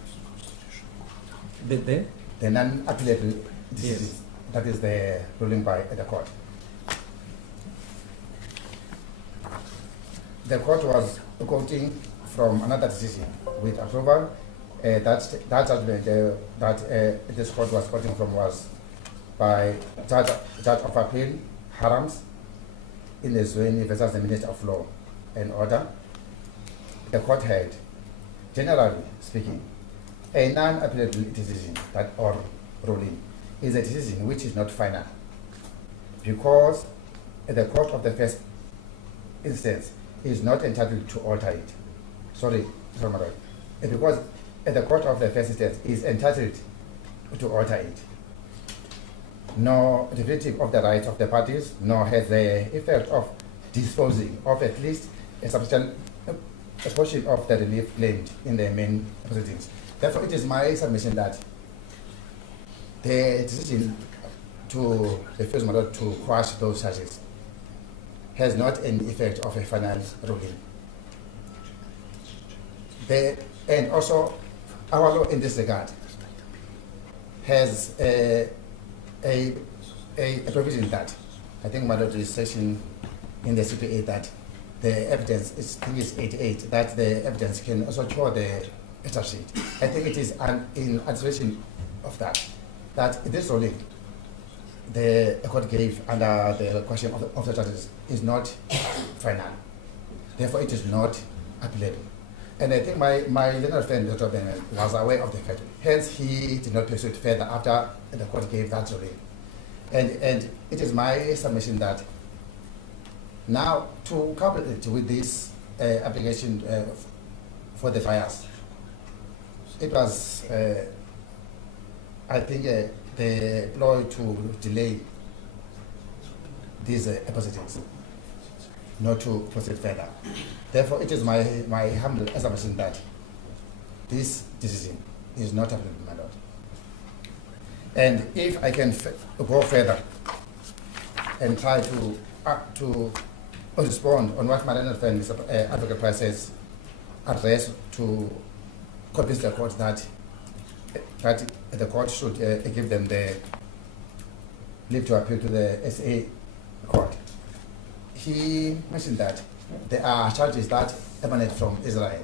The non-appealable decision. Yes. That is the ruling by the court. The court was quoting from another decision with approval. That judgment that this court was quoting from was by Judge of Appeal Harams in the Zondi versus the Minister of Law and Order. The court held, generally speaking, a non-appealable decision or ruling is a decision which is not final, because the court of the first instance is not entitled to alter it. Because the court of the first instance is entitled to alter it, nor derivative of the rights of the parties, nor has the effect of disposing of at least a substantial portion of the relief claimed in the main proceedings. Therefore, it is my submission that the decision to refuse to quash those charges has not an effect of a final ruling. And also, our law in this regard has a provision that, I think my legislation in the CPA, that the evidence is 88, that the evidence can also cure the charge sheet. I think it is in anticipation of that this ruling the court gave under the question of the charges is not final. Therefore, it is not appealable. And I think my learned friend, Dr. Bennett, was aware of the fact. Hence, he did not pursue it further after the court gave that ruling. And it is my submission that now, to couple it with this application for the buyers, it was, I think, the ploy to delay these proceedings, not to proceed further. Therefore, it is my humble assumption that this decision is not applicable, my lord. And if I can go further and try to respond on what my learned friend, Mr. Advocate Price, has addressed to convince the court that the court should give them the leave to appeal to the SA court. He mentioned that there are charges that emanate from Israel,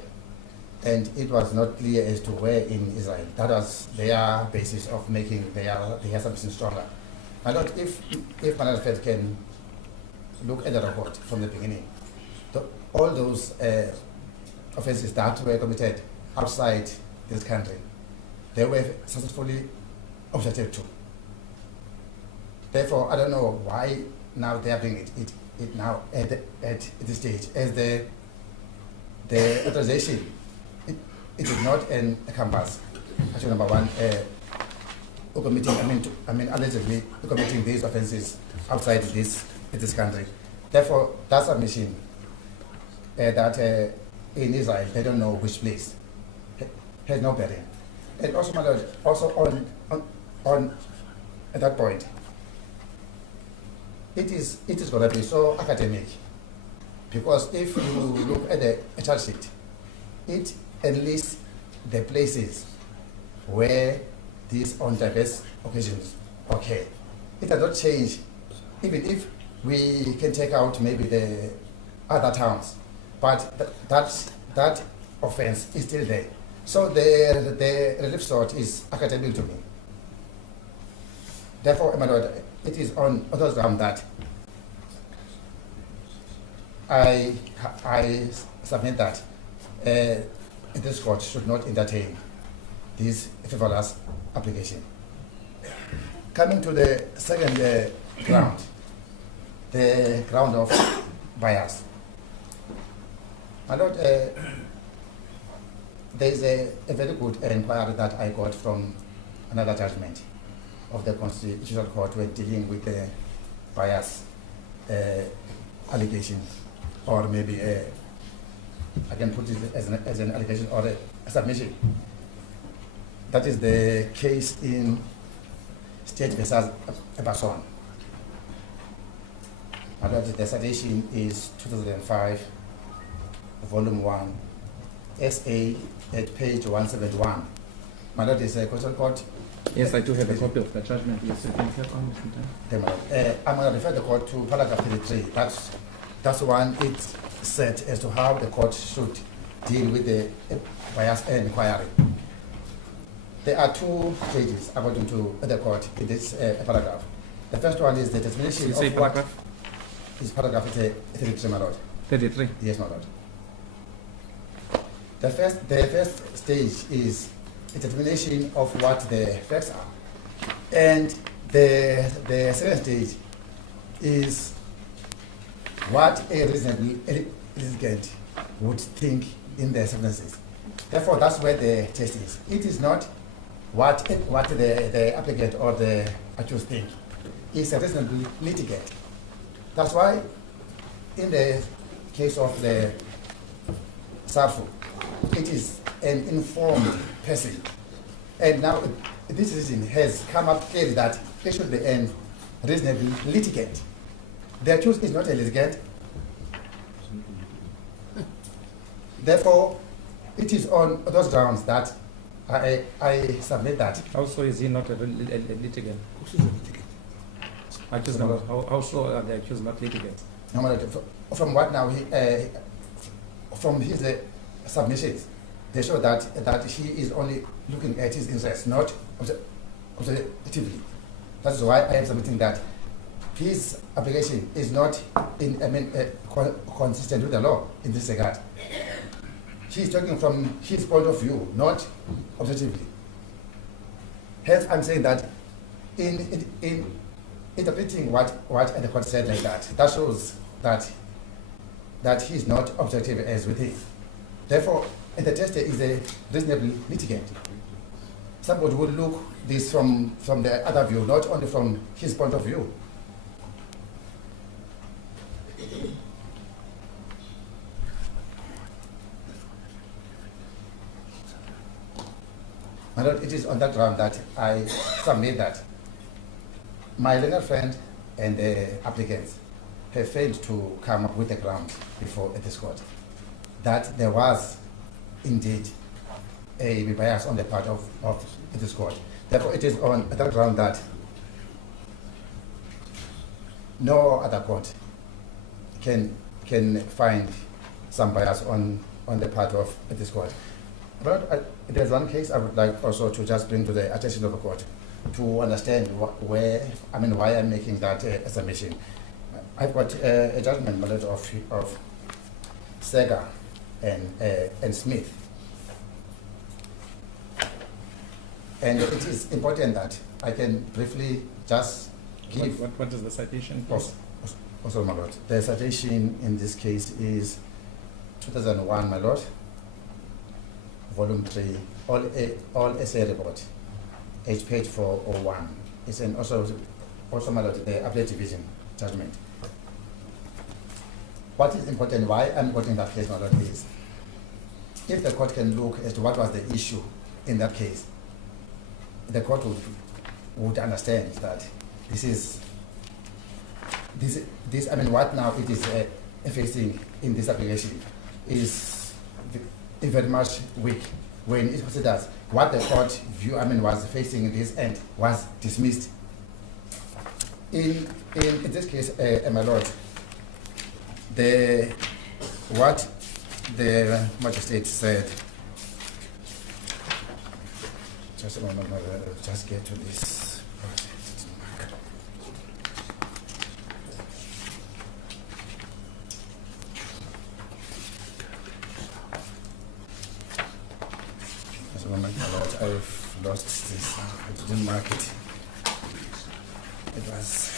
and it was not clear as to where in Israel. That was their basis of making their submission stronger. My Lord, if Mandela Fed can look at the report from the beginning, all those offenses that were committed outside this country, they were successfully objected to. Therefore, I don't know why now they are doing it now at this stage, as the authorization, it is not a canvas. Actually, number one, allegedly committing these offenses outside this country. Therefore, that submission that in Israel they don't know which place has no bearing. And also, my Lord, also on at that point, it is going to be so academic, because if you look at the charge sheet, it enlists the places where these on diverse occasions occur. It does not change, even if we can take out maybe the other towns, but that offense is still there. So the relief sort is academic to me. Therefore, my Lord, it is on those grounds that I submit that this court should not entertain this frivolous application. Coming to the second ground, the ground of bias. My Lord, there is a very good inquiry that I got from another judgment of the Constitutional Court when dealing with the bias allegation, or maybe I can put it as an allegation or a submission. That is the case in State versus Eberson. The citation is 2005, volume 1, SA at page 171. My Lord, is a Constitutional Court. Yes, I do have a copy of the judgment. Yes, you can have on this. I'm going to refer the court to paragraph 33. That's one. It's set as to how the court should deal with the bias inquiry. There are two pages according to the court in this paragraph. The first one is the determination You say of what paragraph? is paragraph 33, my Lord. 33. Yes, my Lord. The first stage is the determination of what the facts are, and the second stage is what a reasonable litigant would think in the circumstances. Therefore, that's where the test is. It is not what the applicant or the accused think. It's a reasonable litigant. That's why, in the case of the SARFU, it is an informed person. And now this reason has come up clearly that it should be a reasonable litigant. The accused is not a litigant. Therefore, it is on those grounds that I submit that. Also, is he not a litigant? Accused not, how so are the accused not litigants? No, from what now, from his submissions, they show that he is only looking at his interests, not objectively. That's why I am submitting that his application is not consistent with the law in this regard. He is talking from his point of view, not objectively. Hence, I'm saying that in interpreting what the court said like that shows that he is not objective as we think. Therefore, the tester is a reasonable litigant. Somebody would look this from the other view, not only from his point of view. My Lord, it is on that ground that I submit that my legal friend and the applicants have failed to come up with a ground before this court that there was indeed a bias on the part of this court. Therefore, it is on that ground that no other court can can find some bias on the part of this court. But there's one case I would like also to just bring to the attention of the court to understand why I'm making that submission. I've got a judgment, my lord, of Sega and Smith. And it is important that I can briefly just give... What is the citation? Also, my lord, the citation in this case is 2001, my lord, volume 3, all essay report, page 401. It's also my lord, the appellate division judgment. What is important, why I'm quoting that case, my lord, is if the court can look as to what was the issue in that case, the court would understand that what now it is facing in this application is very much weak when it considers what the court view was facing in this end was dismissed. In this case, my lord, what the magistrate said. Just a moment, just get to this. Just a moment, my lord, I've lost this. I didn't mark it. It was...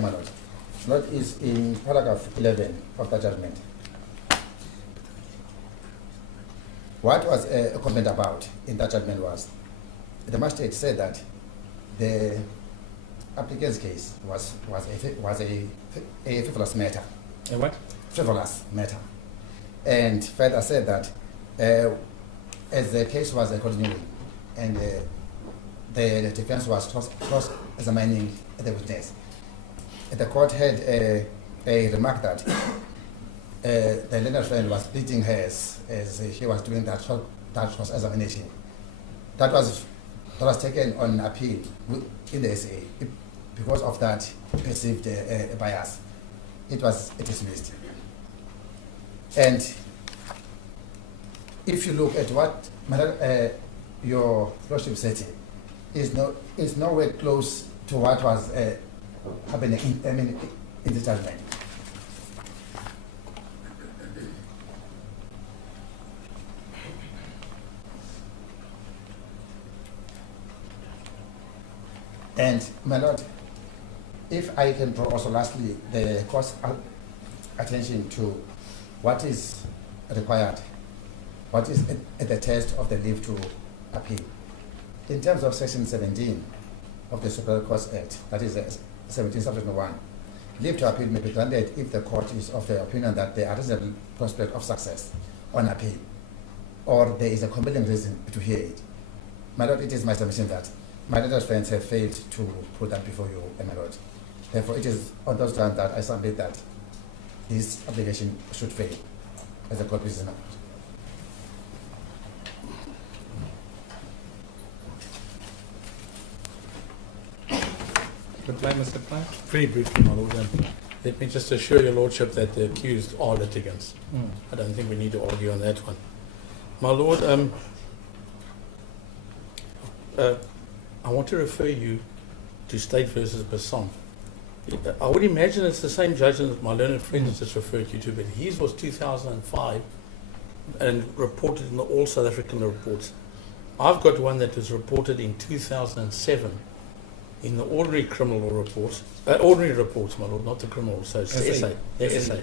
my lord. That is in paragraph 11 of the judgment. What was a comment about in that judgment was the magistrate said that the applicant's case was a frivolous matter. A what? Frivolous matter. And further said that as the case was continuing and the defense was cross-examining the witness, the court had a remark that the learned friend was pleading her as he was doing that cross-examination. That was taken on appeal in the SA. Because of that perceived bias, it was dismissed. And if you look at what your Lordship said, is nowhere close to what was happening in the judgment. And my lord, if I can draw also lastly the court's attention to what is required, what is at the test of the leave to appeal. In terms of section 17 of the Superior Courts Act, that is 17 subsection 1, leave to appeal may be granted if the court is of the opinion that there is a prospect of success on appeal, or there is a compelling reason to hear it. My lord, it is my submission that my learned friends have failed to put that before you, my lord. Therefore, it is on those grounds that I submit that this application should fail as a court prisoner. Reply, Mr. Clark. Very briefly, my lord. Let me just assure your lordship that the accused are litigants. I don't think we need to argue on that one. My lord, I want to refer you to State versus Basson. I would imagine it's the same judgment that my learned friend has just referred you to, but his was 2005 and reported in the all South African reports. I've got one that was reported in 2007 in the ordinary criminal law reports, ordinary reports, my lord, not the criminal, so it's the SA. The SA.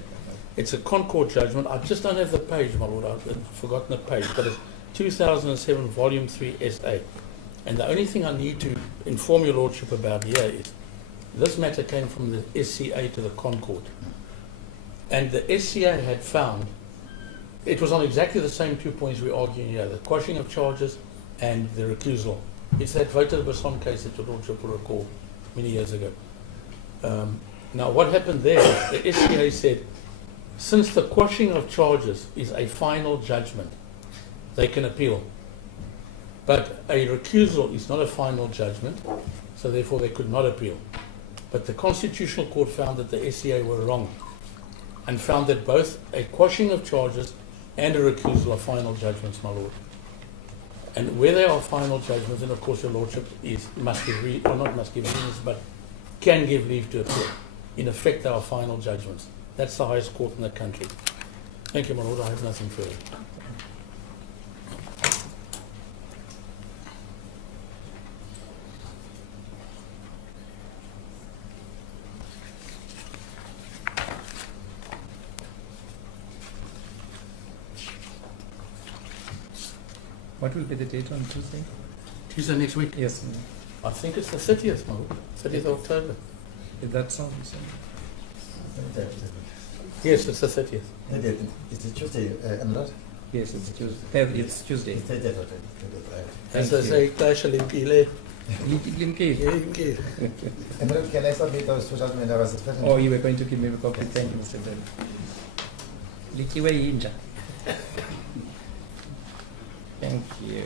It's a Concord judgment. I just don't have the page, my lord. I've forgotten the page, but it's 2007, Volume 3, SA. And the only thing I need to inform your lordship about here is this matter came from the SCA to the Concord. And the SCA had found, it was on exactly the same 2 points we're arguing here, the quashing of charges and the recusal. It's that voter Basson case that your lordship will recall many years ago. Now, what happened there, the SCA said, since the quashing of charges is a final judgment, they can appeal. But a recusal is not a final judgment, so therefore they could not appeal. But the Constitutional Court found that the SCA were wrong and found that both a quashing of charges and a recusal are final judgments, my Lord. And where they are final judgments, then of course your Lordship must give reasons, but can give leave to appeal. In effect, they are final judgments. That's the highest court in the country. Thank you, my Lord. I have nothing further. What will be the date on Tuesday? Tuesday next week? Yes. I think it's the 30th, my Lord. 30th of October. Is that so? Yes, it's the 30th. It's a Tuesday, and that? Yes, it's Tuesday. It's Tuesday. It's 30th of As I say, clash a limpile. Emerald, can I submit those social media as a Oh, you were going to give me a copy. Thank you, Mr. Bell. Likiwe inja. Thank you.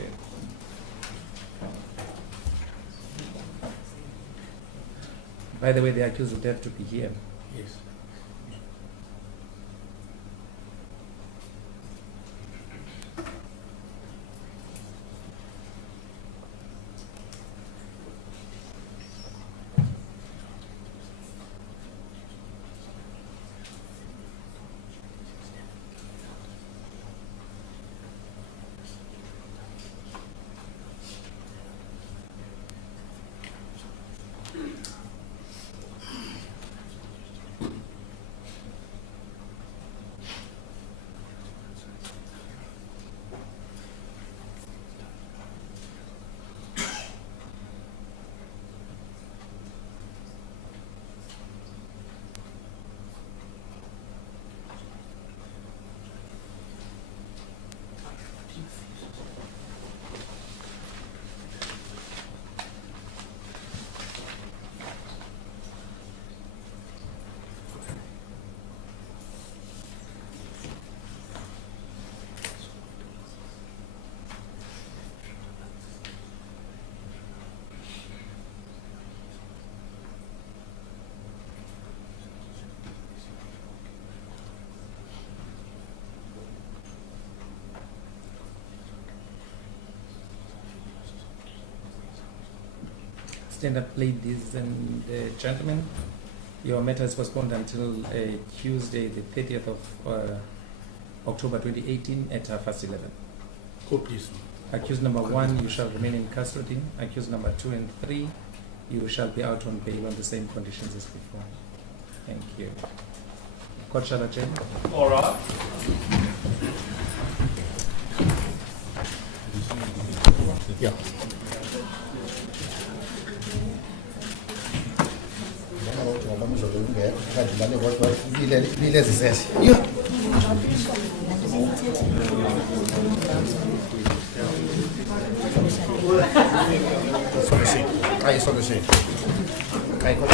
By the way, the accused would have to be here. Yes. Stand up, ladies and gentlemen. Your matter is postponed until Tuesday, the 30th of October 2018 at 11:30. Court, please. Accused number 1, you shall remain in custody. Accused number 2 and 3, you shall be out on bail on the same conditions as before. Thank you. Court shall adjourn. All right. Yeah. Solution.